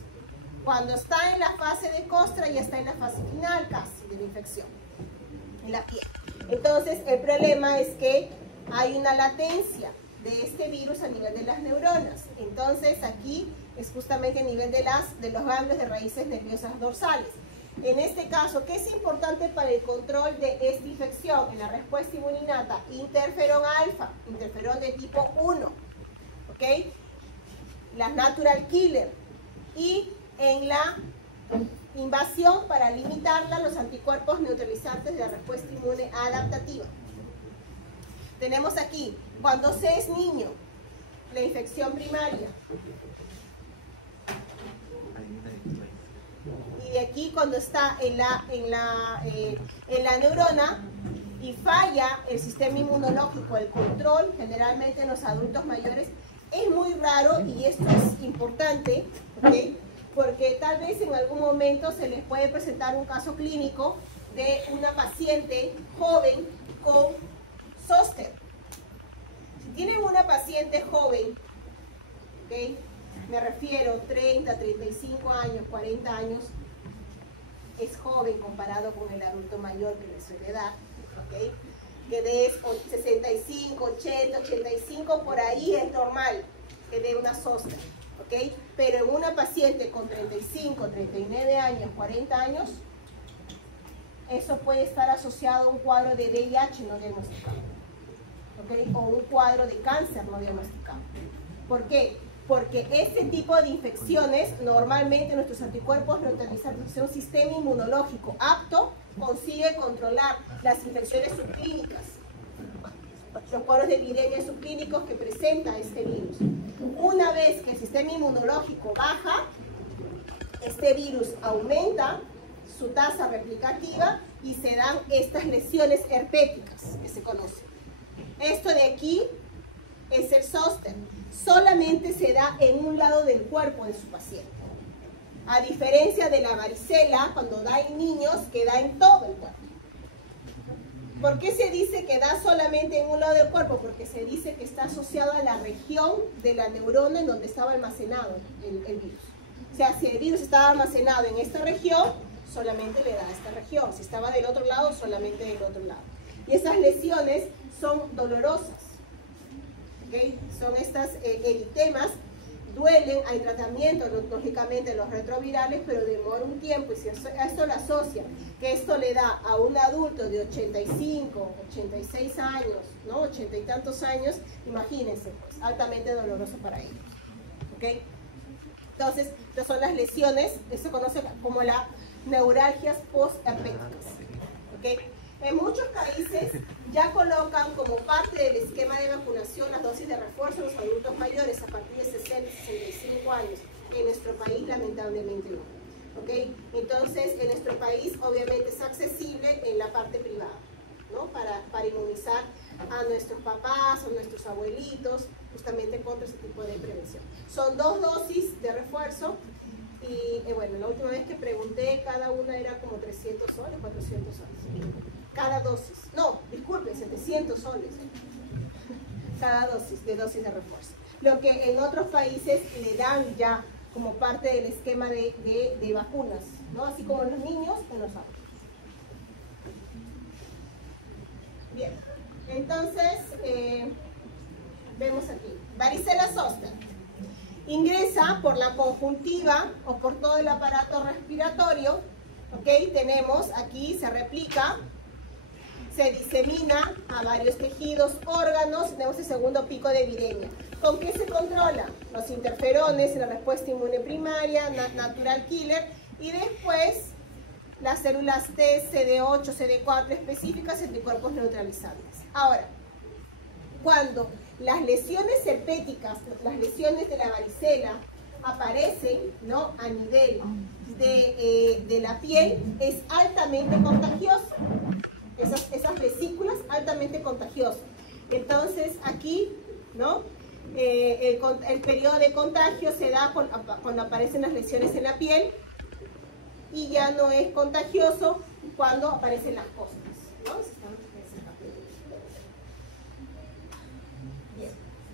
Cuando está en la fase de costra, ya está en la fase final casi de la infección, en la piel. Entonces, el problema es que hay una latencia de este virus a nivel de las neuronas. Entonces, aquí es justamente a nivel de los ganglios de raíces nerviosas dorsales. En este caso, ¿qué es importante para el control de esta infección? En la respuesta inmuninata, interferón alfa, interferón de tipo 1, ¿ok? Las natural killer. Y en la invasión, para limitarla, los anticuerpos neutralizantes de la respuesta inmune adaptativa. Tenemos aquí, cuando se es niño, la infección primaria. Y de aquí, cuando está en la neurona y falla el sistema inmunológico, el control, generalmente en los adultos mayores, es muy raro, y esto es importante, ¿okay? Porque tal vez en algún momento se les puede presentar un caso clínico de una paciente joven con zóster. Si tienen una paciente joven, ¿ok? Me refiero 30, 35 años, 40 años, es joven comparado con el adulto mayor que le suele dar, ¿ok? Que de 65, 80, 85, por ahí es normal que dé una zoster, ¿ok? Pero en una paciente con 35, 39 años, 40 años, eso puede estar asociado a un cuadro de VIH no diagnosticado, ¿ok? O un cuadro de cáncer no diagnosticado. ¿Por qué? Porque este tipo de infecciones, normalmente nuestros anticuerpos neutralizantes, un sistema inmunológico apto, consigue controlar las infecciones subclínicas, los cuadros de viremia subclínicos que presenta este virus. Una vez que el sistema inmunológico baja, este virus aumenta su tasa replicativa y se dan estas lesiones herpéticas que se conocen. Esto de aquí es el zóster. Solamente se da en un lado del cuerpo de su paciente. A diferencia de la varicela, cuando da en niños, que da en todo el cuerpo. ¿Por qué se dice que da solamente en un lado del cuerpo? Porque se dice que está asociado a la región de la neurona en donde estaba almacenado el virus. O sea, si el virus estaba almacenado en esta región, solamente le da a esta región. Si estaba del otro lado, solamente del otro lado. Y esas lesiones son dolorosas. ¿Okay? Son estas eritemas, duelen, hay tratamiento, lógicamente los retrovirales, pero demora un tiempo, y si esto lo asocia, que esto le da a un adulto de 85, 86 años, ¿no? 80 y tantos años, imagínense, pues, altamente doloroso para ellos. ¿Okay? Entonces, estas son las lesiones, eso se conoce como las neuralgias post-herpéticas. ¿Okay? En muchos países ya colocan como parte del esquema de vacunación las dosis de refuerzo a los adultos mayores a partir de 60 y 65 años. En nuestro país, lamentablemente, no. ¿Okay? Entonces, en nuestro país, obviamente, es accesible en la parte privada, ¿no? Para inmunizar a nuestros papás o nuestros abuelitos, justamente contra ese tipo de prevención. Son 2 dosis de refuerzo. Y bueno, la última vez que pregunté, cada una era como 300 soles, 400 soles. Cada dosis. No, disculpe, 700 soles. Cada dosis de refuerzo. Lo que en otros países le dan ya como parte del esquema de vacunas, ¿no? Así como en los niños, en los adultos. Bien, entonces, vemos aquí. Varicela zoster. Ingresa por la conjuntiva o por todo el aparato respiratorio, ¿ok? Tenemos aquí, se replica, se disemina a varios tejidos, órganos, tenemos el segundo pico de viremia. ¿Con qué se controla? Los interferones, la respuesta inmune primaria, natural killer, y después las células T, CD8, CD4 específicas, anticuerpos neutralizantes. Ahora, cuando las lesiones herpéticas, las lesiones de la varicela aparecen, ¿no? A nivel de la piel, es altamente contagioso. Esas vesículas altamente contagiosas. Entonces aquí, ¿no? El periodo de contagio se da cuando aparecen las lesiones en la piel, y ya no es contagioso cuando aparecen las costras, ¿no?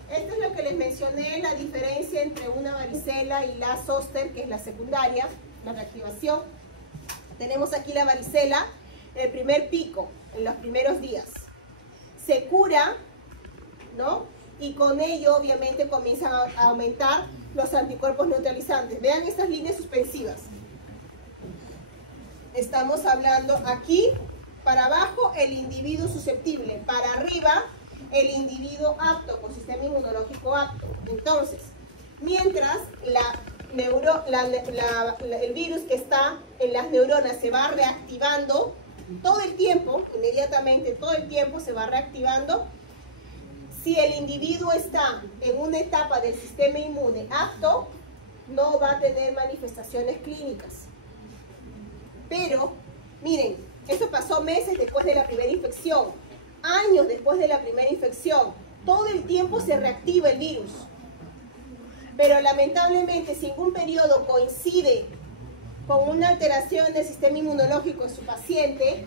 Esto es lo que les mencioné, la diferencia entre una varicela y la zoster, que es la secundaria, la reactivación. Tenemos aquí la varicela, el primer pico, en los primeros días. Se cura, ¿no? Y con ello, obviamente, comienzan a aumentar los anticuerpos neutralizantes. Vean estas líneas suspensivas. Estamos hablando aquí, para abajo, el individuo susceptible, para arriba, el individuo apto, con sistema inmunológico apto. Entonces, mientras el virus que está en las neuronas se va reactivando todo el tiempo, inmediatamente todo el tiempo se va reactivando, si el individuo está en una etapa del sistema inmune apto, no va a tener manifestaciones clínicas. Pero, miren, eso pasó meses después de la primera infección, años después de la primera infección. Todo el tiempo se reactiva el virus. Pero lamentablemente, si en un periodo coincide con una alteración del sistema inmunológico de su paciente,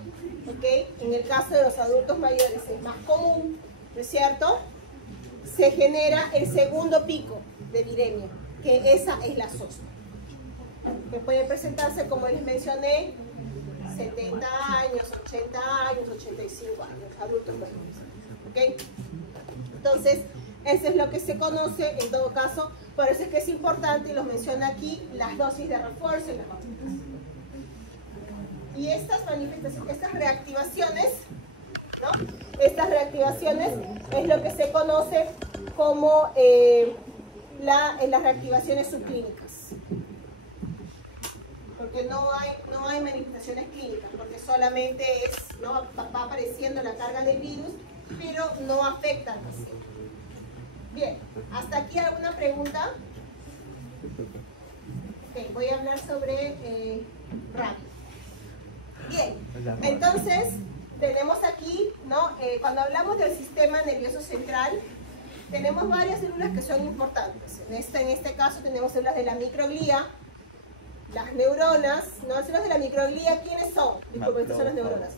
¿okay? En el caso de los adultos mayores es más común, ¿no es cierto? se genera el segundo pico de viremia, que esa es la SOSP, que puede presentarse, como les mencioné, 70 años, 80 años, 85 años, adultos mayores. ¿Ok? Entonces, eso es lo que se conoce en todo caso. Por eso es que es importante, y los menciona aquí, las dosis de refuerzo y las vacunas. Y estas manifestaciones, estas reactivaciones, ¿no? Estas reactivaciones es lo que se conoce como las reactivaciones subclínicas. Porque no hay manifestaciones clínicas, porque solamente es, ¿no? Va apareciendo la carga del virus, pero no afecta al paciente. Bien, ¿hasta aquí alguna pregunta? Ok, voy a hablar sobre rabia. Bien, entonces tenemos aquí, ¿no? Cuando hablamos del sistema nervioso central, tenemos varias células que son importantes. En este caso tenemos células de la microglía, las neuronas, ¿no? Las células de la microglía, ¿quiénes son? Disculpen, estas son las neuronas.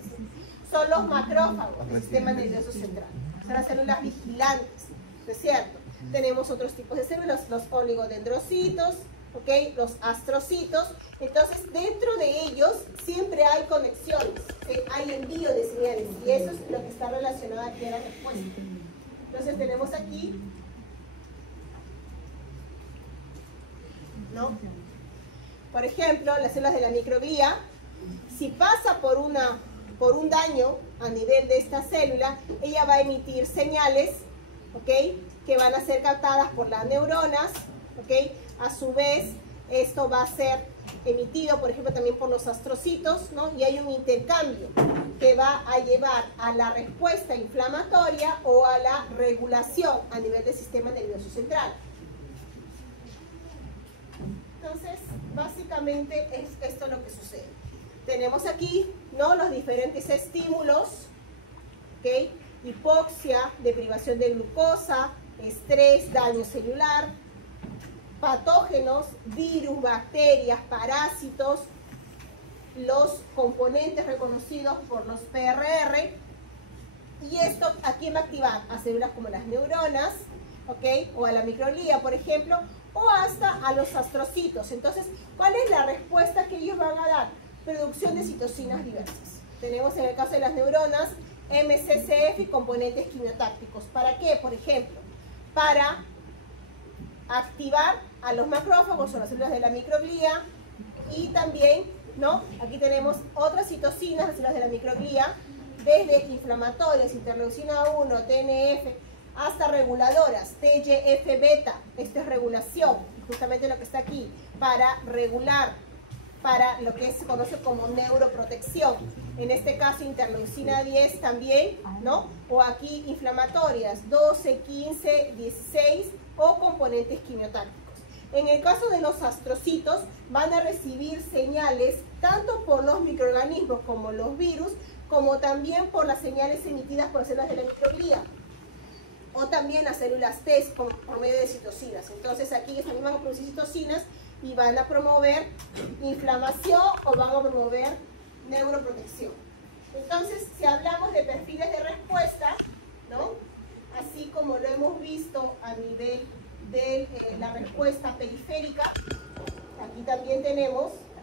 Son los macrófagos del sistema nervioso central. Son las células vigilantes, ¿no es cierto? Tenemos otros tipos de células, los oligodendrocitos, ¿ok? Los astrocitos. Entonces, dentro de ellos siempre hay conexiones, ¿sí? Hay envío de señales, y eso es lo que está relacionado aquí a la respuesta. Entonces, tenemos aquí, ¿no? Por ejemplo, las células de la microglía, si pasa por un daño a nivel de esta célula, ella va a emitir señales, ¿ok? Que van a ser captadas por las neuronas, ¿ok? A su vez, esto va a ser emitido, por ejemplo, también por los astrocitos, ¿no? Y hay un intercambio que va a llevar a la respuesta inflamatoria o a la regulación a nivel del sistema nervioso central. Entonces, básicamente es esto lo que sucede. Tenemos aquí, ¿no? Los diferentes estímulos, ¿ok? Hipoxia, deprivación de glucosa, estrés, daño celular, patógenos, virus, bacterias, parásitos, los componentes reconocidos por los PRR, y esto ¿a quién va a activar? A células como las neuronas, ¿ok? O a la microglía, por ejemplo, o hasta a los astrocitos. Entonces, ¿cuál es la respuesta que ellos van a dar? Producción de citocinas diversas. Tenemos en el caso de las neuronas MCCF y componentes quimiotácticos. ¿Para qué? Por ejemplo, para activar a los macrófagos o las células de la microglía, y también, ¿no? Aquí tenemos otras citocinas, las células de la microglía, desde inflamatorias, interleucina 1, TNF, hasta reguladoras, TGF-beta. Esta es regulación, justamente lo que está aquí, para regular, para lo que se conoce como neuroprotección. En este caso, interleucina 10 también, ¿no? O aquí inflamatorias, 12, 15, 16, o componentes quimiotácticos. En el caso de los astrocitos, van a recibir señales tanto por los microorganismos como los virus, como también por las señales emitidas por células de la microglía, o también las células T por medio de citocinas. Entonces aquí también van a producir citocinas y van a promover inflamación o van a promover neuroprotección. Entonces, si hablamos de perfiles de respuesta, ¿no? Así como lo hemos visto a nivel de la respuesta periférica, aquí también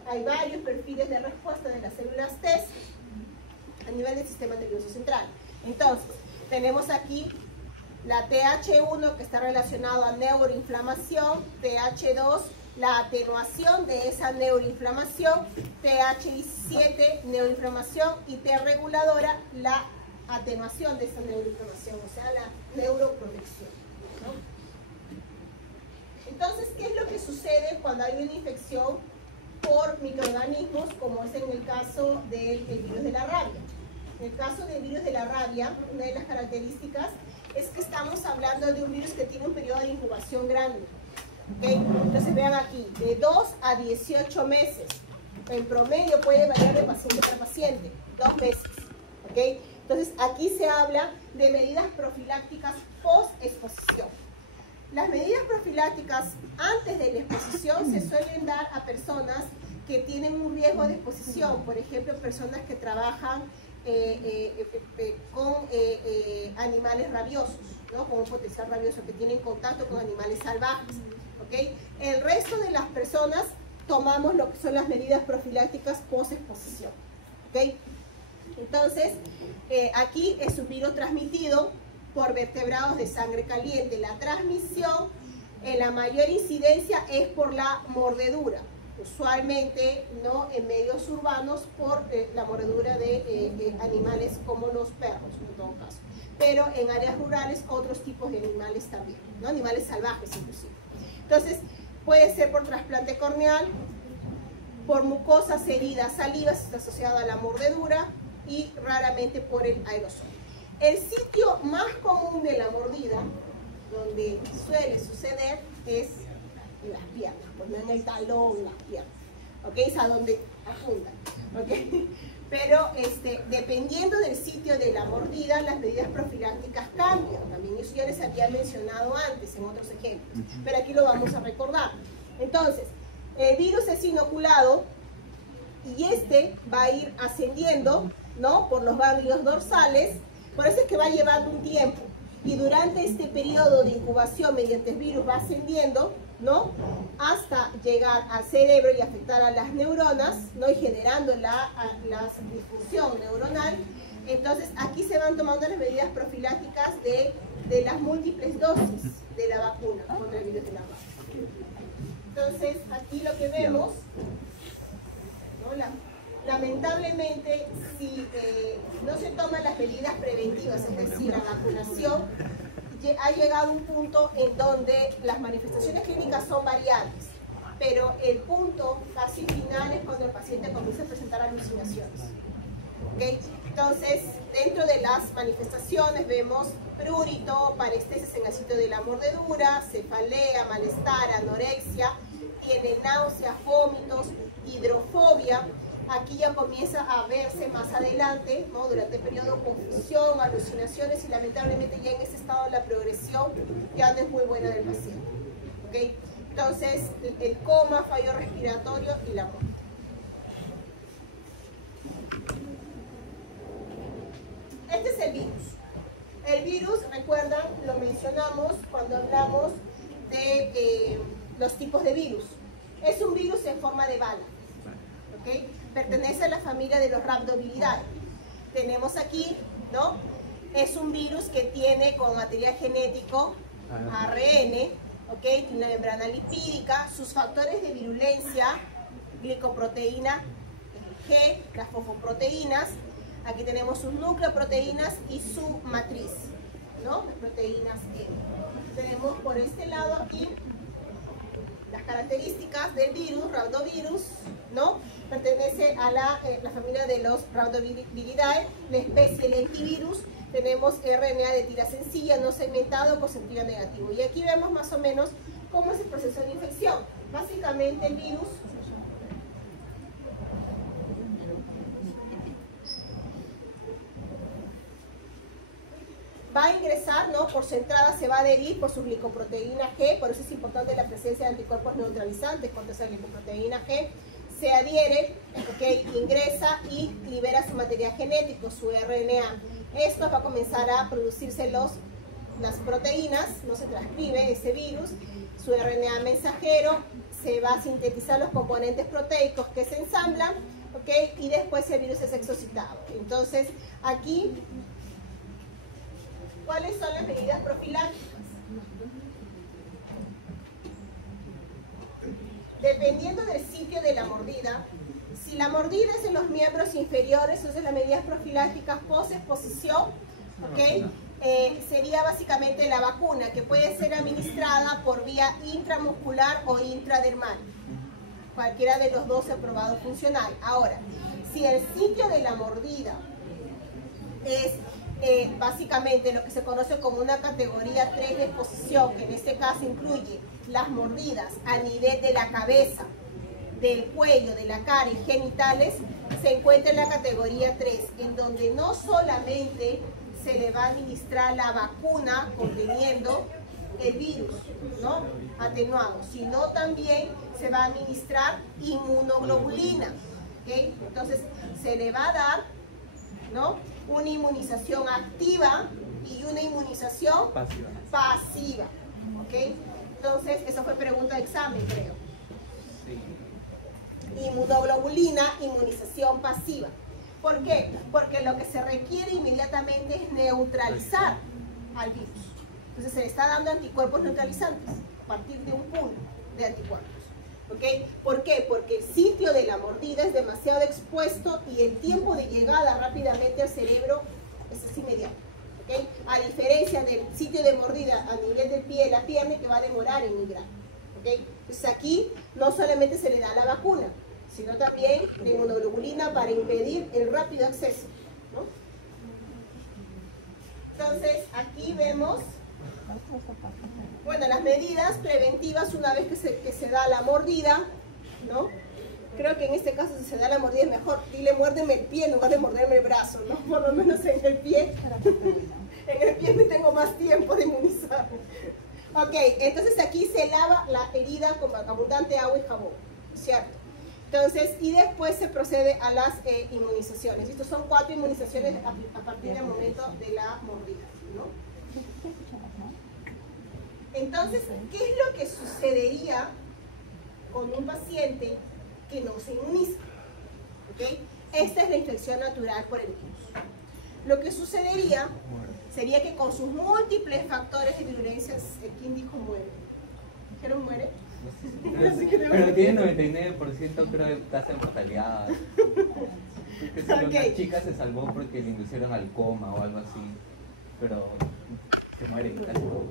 hay varios perfiles de respuesta de las células T a nivel del sistema nervioso central. Entonces, tenemos aquí la TH1, que está relacionado a neuroinflamación, TH2, la atenuación de esa neuroinflamación, TH17, neuroinflamación, y T reguladora, la atenuación de esa neuroinflamación, o sea, la neuroprotección, ¿no? Entonces, ¿qué es lo que sucede cuando hay una infección por microorganismos, como es en el caso del virus de la rabia? En el caso del virus de la rabia, una de las características es que estamos hablando de un virus que tiene un periodo de incubación grande. ¿Okay? Entonces vean aquí, de 2 a 18 meses. En promedio puede variar de paciente para paciente, 2 meses. ¿Okay? Entonces aquí se habla de medidas profilácticas post-exposición. Las medidas profilácticas antes de la exposición se suelen dar a personas que tienen un riesgo de exposición, por ejemplo, personas que trabajan con animales rabiosos, ¿no? Con un potencial rabioso, que tienen contacto con animales salvajes, ¿ok? El resto de las personas tomamos lo que son las medidas profilácticas post-exposición, ¿ok? Entonces, aquí es un virus transmitido por vertebrados de sangre caliente. La transmisión, en la mayor incidencia, es por la mordedura. Usualmente, ¿no?, en medios urbanos, por la mordedura de animales como los perros, en todo caso. Pero en áreas rurales, otros tipos de animales también, ¿no? Animales salvajes inclusive. Entonces, puede ser por trasplante corneal, por mucosas, heridas, saliva, está asociada a la mordedura, y raramente por el aerosol. El sitio más común de la mordida, donde suele suceder, es las piernas, pues no en el talón, las piernas, ¿ok? Es a donde apuntan, ¿ok? Pero dependiendo del sitio de la mordida, las medidas profilácticas cambian. También eso ya les había mencionado antes en otros ejemplos, pero aquí lo vamos a recordar. Entonces, el virus es inoculado y va a ir ascendiendo, ¿no?, por los ganglios dorsales. Por eso es que va llevando un tiempo. Y durante este periodo de incubación mediante el virus va ascendiendo, ¿no?, hasta llegar al cerebro y afectar a las neuronas, ¿no?, y generando la difusión neuronal. Entonces aquí se van tomando las medidas profilácticas de las múltiples dosis de la vacuna contra el virus de la rabia. Entonces aquí lo que vemos, ¿no?, lamentablemente, si no se toman las medidas preventivas, es decir, la vacunación, ha llegado un punto en donde las manifestaciones clínicas son variables, pero el punto casi final es cuando el paciente comienza a presentar alucinaciones. ¿Okay? Entonces, dentro de las manifestaciones vemos prurito, parestesis en el sitio de la mordedura, cefalea, malestar, anorexia, tiene náuseas, vómitos, hidrofobia. Aquí ya comienza a verse más adelante, ¿no?, durante el periodo, confusión, alucinaciones, y lamentablemente ya en ese estado la progresión ya no es muy buena del paciente. ¿Okay? Entonces, el coma, fallo respiratorio y la muerte. Este es el virus. El virus, recuerdan, lo mencionamos cuando hablamos de los tipos de virus. Es un virus en forma de bala. ¿Okay? Pertenece a la familia de los Rhabdoviridae. Tenemos aquí, ¿no?, es un virus que tiene como material genético ARN, ¿ok?, tiene una membrana lipídica, sus factores de virulencia, glicoproteína G, las fosfoproteínas, aquí tenemos sus nucleoproteínas y su matriz, ¿no?, las proteínas E. Tenemos por este lado aquí las características del virus, rhabdovirus, ¿no? Pertenece a la familia de los Rhabdoviridae, la especie lentivirus. Tenemos RNA de tira sencilla, no segmentado, con sentido negativo. Y aquí vemos más o menos cómo es el proceso de infección. Básicamente el virus va a ingresar, ¿no?, por su entrada se va a adherir por su glicoproteína G, por eso es importante la presencia de anticuerpos neutralizantes contra esa glicoproteína G. Se adhiere, ¿okay?, ingresa y libera su material genético, su RNA. Esto va a comenzar a producirse las proteínas, no se transcribe ese virus, su RNA mensajero, se va a sintetizar los componentes proteicos que se ensamblan, ¿okay?, y después el virus es exocitado. Entonces, aquí, ¿cuáles son las medidas profilácticas? Dependiendo del sitio de la mordida, si la mordida es en los miembros inferiores, entonces las medidas profilácticas post-exposición, ¿okay?, sería básicamente la vacuna, que puede ser administrada por vía intramuscular o intradermal. Cualquiera de los dos se ha probado funcional. Ahora, si el sitio de la mordida es básicamente lo que se conoce como una categoría 3 de exposición, que en este caso incluye las mordidas a nivel de la cabeza, del cuello, de la cara y genitales, se encuentra en la categoría 3, en donde no solamente se le va a administrar la vacuna conteniendo el virus, ¿no?, atenuado, sino también se va a administrar inmunoglobulina, ¿okay? Entonces se le va a dar, ¿no?, una inmunización activa y una inmunización pasiva. ¿Ok? Entonces, esa fue pregunta de examen, creo. Sí. Inmunoglobulina, inmunización pasiva. ¿Por qué? Porque lo que se requiere inmediatamente es neutralizar al virus. Entonces se le está dando anticuerpos neutralizantes a partir de un pool de anticuerpos. ¿Ok? ¿Por qué? Porque el sitio de la mordida es demasiado expuesto y el tiempo de llegada rápidamente al cerebro es inmediato. ¿Ok? A diferencia del sitio de mordida a nivel del pie de la pierna, que va a demorar en migrar. ¿Ok? Entonces aquí no solamente se le da la vacuna, sino también la inmunoglobulina para impedir el rápido acceso, ¿no? Entonces, aquí vemos, bueno, las medidas preventivas una vez que se da la mordida, ¿no? Creo que en este caso, si se da la mordida es mejor, dile muérdeme el pie en lugar de morderme el brazo, ¿no? Por lo menos en el pie. En el pie me tengo más tiempo de inmunizar. Ok, entonces aquí se lava la herida con abundante agua y jabón, ¿cierto? Entonces, y después se procede a las inmunizaciones. Estos son 4 inmunizaciones a partir del momento de la mordida, ¿no? Entonces, ¿qué es lo que sucedería con un paciente que no se inmuniza? ¿Okay? Esta es la infección natural por el virus. Lo que sucedería sería que con sus múltiples factores de virulencia, ¿quién dijo muere? ¿Dijeron muere? Pero tiene 99% creo de tasa de mortalidad. Porque si una chica se salvó porque le inducieron al coma o algo así. Pero se muere casi todo.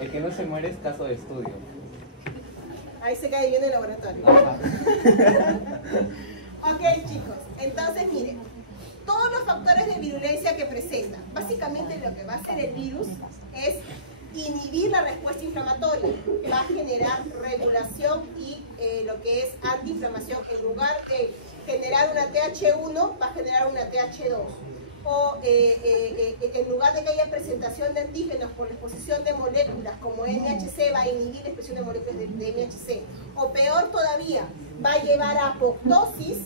El que no se muere es caso de estudio. Ahí se cae bien el laboratorio. Ajá. Ok, chicos. Entonces, miren. Todos los factores de virulencia que presenta. Básicamente lo que va a hacer el virus es inhibir la respuesta inflamatoria, que va a generar regulación y lo que es antiinflamación. En lugar de generar una TH1, va a generar una TH2. O en lugar de que haya presentación de antígenos por la exposición de moléculas como MHC, va a inhibir la expresión de moléculas de MHC. O peor todavía, va a llevar a apoptosis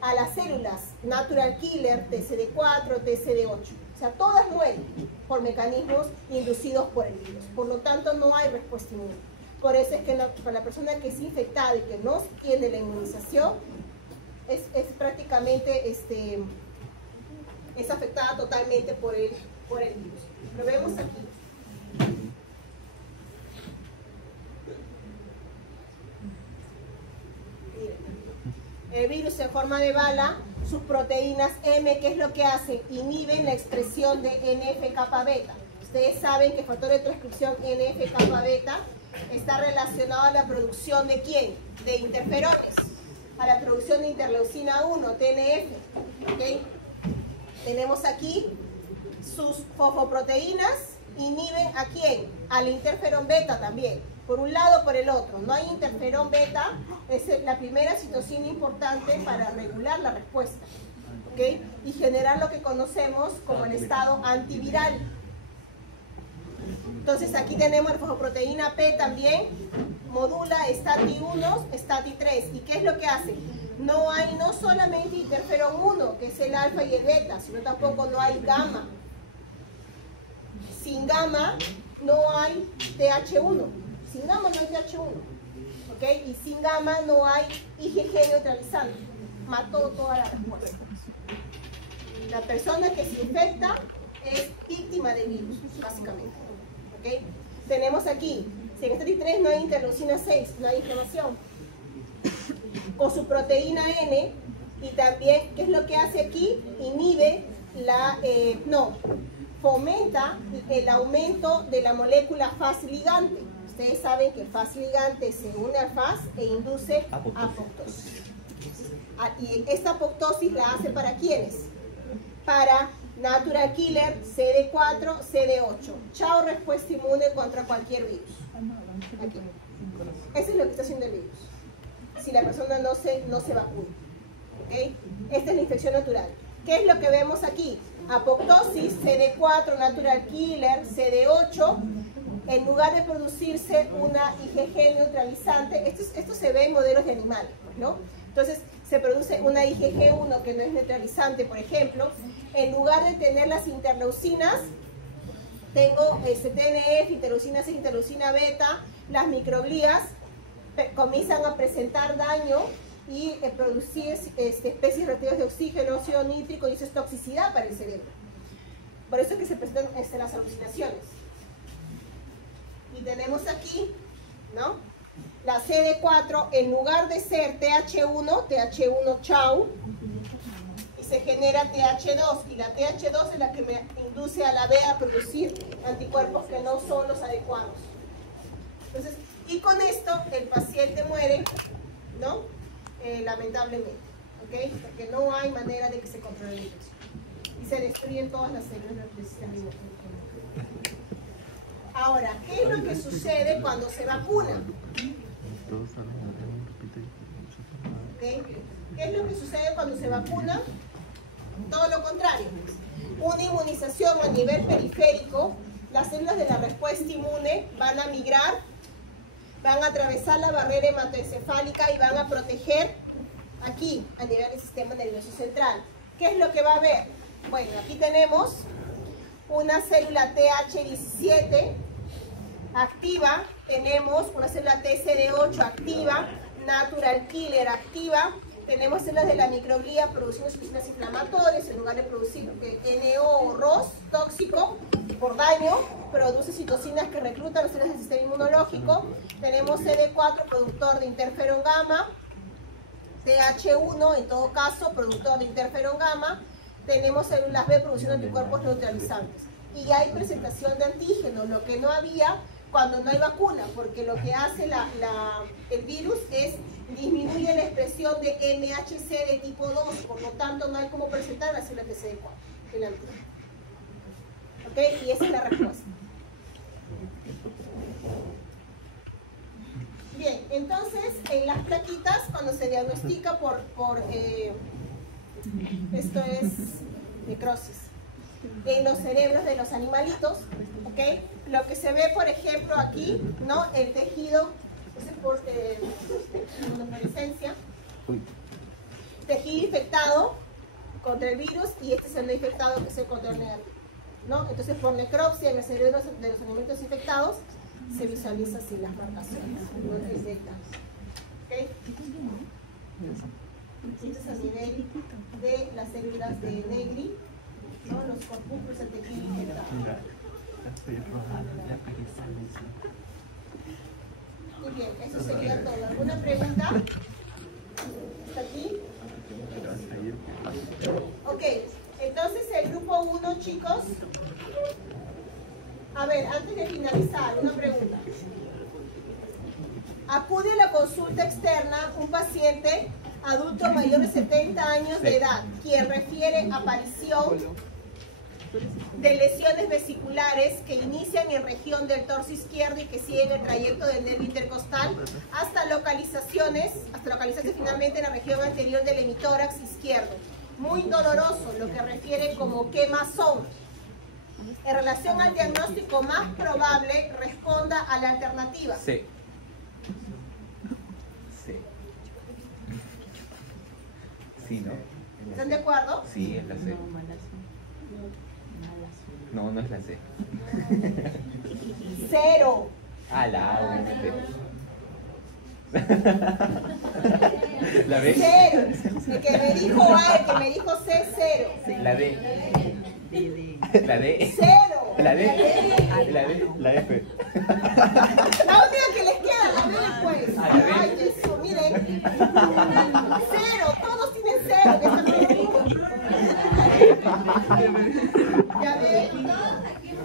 a las células natural killer, TCD4, TCD8. O sea, todas mueren por mecanismos inducidos por el virus. Por lo tanto, no hay respuesta inmune. Por eso es que para la persona que es infectada y que no tiene la inmunización, es prácticamente es afectada totalmente por el virus. Lo vemos aquí. El virus en forma de bala, sus proteínas M, ¿qué es lo que hacen? Inhiben la expresión de NF-kappa beta. Ustedes saben que el factor de transcripción NF-kappa beta está relacionado a la producción de ¿quién? De interferones, a la producción de interleucina 1, TNF. ¿Okay? Tenemos aquí sus fosfoproteínas, inhiben ¿a quién? Al interferón beta también. Por un lado o por el otro. No hay interferón beta, es la primera citocina importante para regular la respuesta, ¿okay? Y generar lo que conocemos como el estado antiviral. Entonces aquí tenemos la fosfoproteína P también, modula STATI1, STATI3. ¿Y qué es lo que hace? No hay no solamente interferón 1, que es el alfa y el beta, sino tampoco no hay gamma. Sin gamma no hay TH1. Sin gamma no hay TH1, ¿ok? Y sin gamma no hay IgG neutralizante. Mató toda la respuesta. La persona que se infecta es víctima del virus, básicamente, ¿ok? Tenemos aquí, si en STATI3 no hay interleucina 6, no hay inflamación. Con su proteína N, y también, ¿qué es lo que hace aquí? Inhibe fomenta el aumento de la molécula Fas ligante. Ustedes saben que el Fas ligante se une al Fas e induce apoptosis. Y esta apoptosis la hace ¿para quiénes? Para natural killer, CD4, CD8. Chao, respuesta inmune contra cualquier virus. Aquí. Eso es lo que está haciendo el virus. Si la persona no se vacuna. ¿Okay? Esta es la infección natural. ¿Qué es lo que vemos aquí? Apoptosis, CD4, natural killer, CD8. En lugar de producirse una IgG neutralizante, esto se ve en modelos de animales, ¿no? Entonces se produce una IgG1 que no es neutralizante, por ejemplo, En lugar de tener las interleucinas, tengo TNF, interleucina C, interleucina beta, las microglías comienzan a presentar daño y producir especies reactivas de oxígeno, óxido nítrico, y eso es toxicidad para el cerebro. Por eso es que se presentan las alucinaciones. Y tenemos aquí, ¿no? La CD4, en lugar de ser TH1 chau, y se genera TH2, y la TH2 es la que me induce a la B a producir anticuerpos que no son los adecuados. Entonces, y con esto el paciente muere, ¿no? Lamentablemente, ¿ok? Porque no hay manera de que se controle la infección. Y se destruyen todas las células del sistema inmunológico. Ahora, ¿qué es lo que sucede cuando se vacuna? ¿Okay? ¿Qué es lo que sucede cuando se vacuna? Todo lo contrario. Una inmunización a nivel periférico, las células de la respuesta inmune van a migrar, van a atravesar la barrera hematoencefálica y van a proteger aquí, a nivel del sistema nervioso central. ¿Qué es lo que va a haber? Bueno, aquí tenemos una célula TH17 activa, tenemos una célula TCD8 activa, natural killer activa, tenemos células de la microglía produciendo sustancias inflamatorias en lugar de producir NO o ROS tóxico por daño, produce citocinas que reclutan las células del sistema inmunológico, tenemos CD4 productor de interferón gamma, TH1 en todo caso productor de interferón gamma, tenemos células B produciendo anticuerpos neutralizantes. Y hay presentación de antígenos, lo que no había cuando no hay vacuna, porque lo que hace el virus es disminuye la expresión de MHC de tipo 2, por lo tanto no hay cómo presentar la célula TCD4, el antígeno. ¿Ok? Y esa es la respuesta. Bien, entonces en las plaquitas, cuando se diagnostica esto es necrosis en los cerebros de los animalitos, ¿ok? Lo que se ve, por ejemplo, aquí, ¿no? El tejido, por fluorescencia, tejido infectado contra el virus, y este es el no infectado, que es el control negativo, ¿no? Entonces, por necropsia en el cerebro de los animalitos infectados, se visualiza así las marcaciones, ¿no? ¿Ok? Esto es a nivel de las células de Negri, ¿no? Los corpúsculos del tejido infectado. Muy bien, eso sería todo. ¿Alguna pregunta? ¿Hasta aquí? Ok, entonces el grupo 1, chicos. A ver, antes de finalizar, una pregunta. Acude a la consulta externa un paciente adulto mayor de 70 años de edad, quien refiere aparición de lesiones vesiculares que inician en región del torso izquierdo y que siguen el trayecto del nervio intercostal hasta localizarse finalmente en la región anterior del hemitórax izquierdo. Muy doloroso, lo que refiere como quemazón. En relación al diagnóstico más probable, responda a la alternativa. Sí. Sí. Sí, ¿no? ¿Están de acuerdo? Sí, es la C. No, no es la C. 0. Ah, la A, obviamente. ¿La B? 0. El que me dijo A, el que me dijo C, 0. La D. La D. 0. La D. La D. La F. La única que les queda, la B después. Ah, la B. Ay, Jesús, miren. 0. Todos tienen 0 que están perdidos. Ya ven.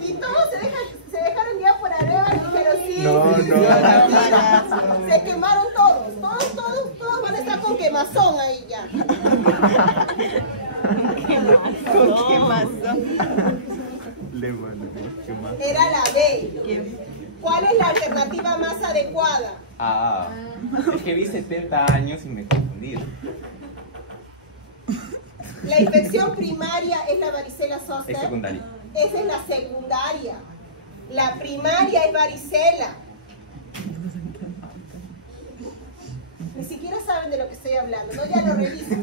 Y todos se dejaron guiar por arriba y dijeron sí. No, sí, no. sí. Se quemaron todos. Todos van a estar con quemazón ahí ya. ¿Con qué pasó? Era la B. ¿Cuál es la alternativa más adecuada? Ah, es que vi 70 años y me confundí. La infección primaria es la varicela zoster. Es secundaria. Esa es la secundaria. La primaria es varicela. Ni siquiera saben de lo que estoy hablando, ¿no? Ya lo revisan.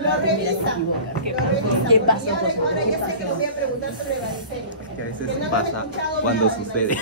Lo revisa. ¿Qué pasó? Ahora ya sé que les voy a preguntar sobre varicela. Que a veces Que no hemos pasa escuchado cuando nada de sucede.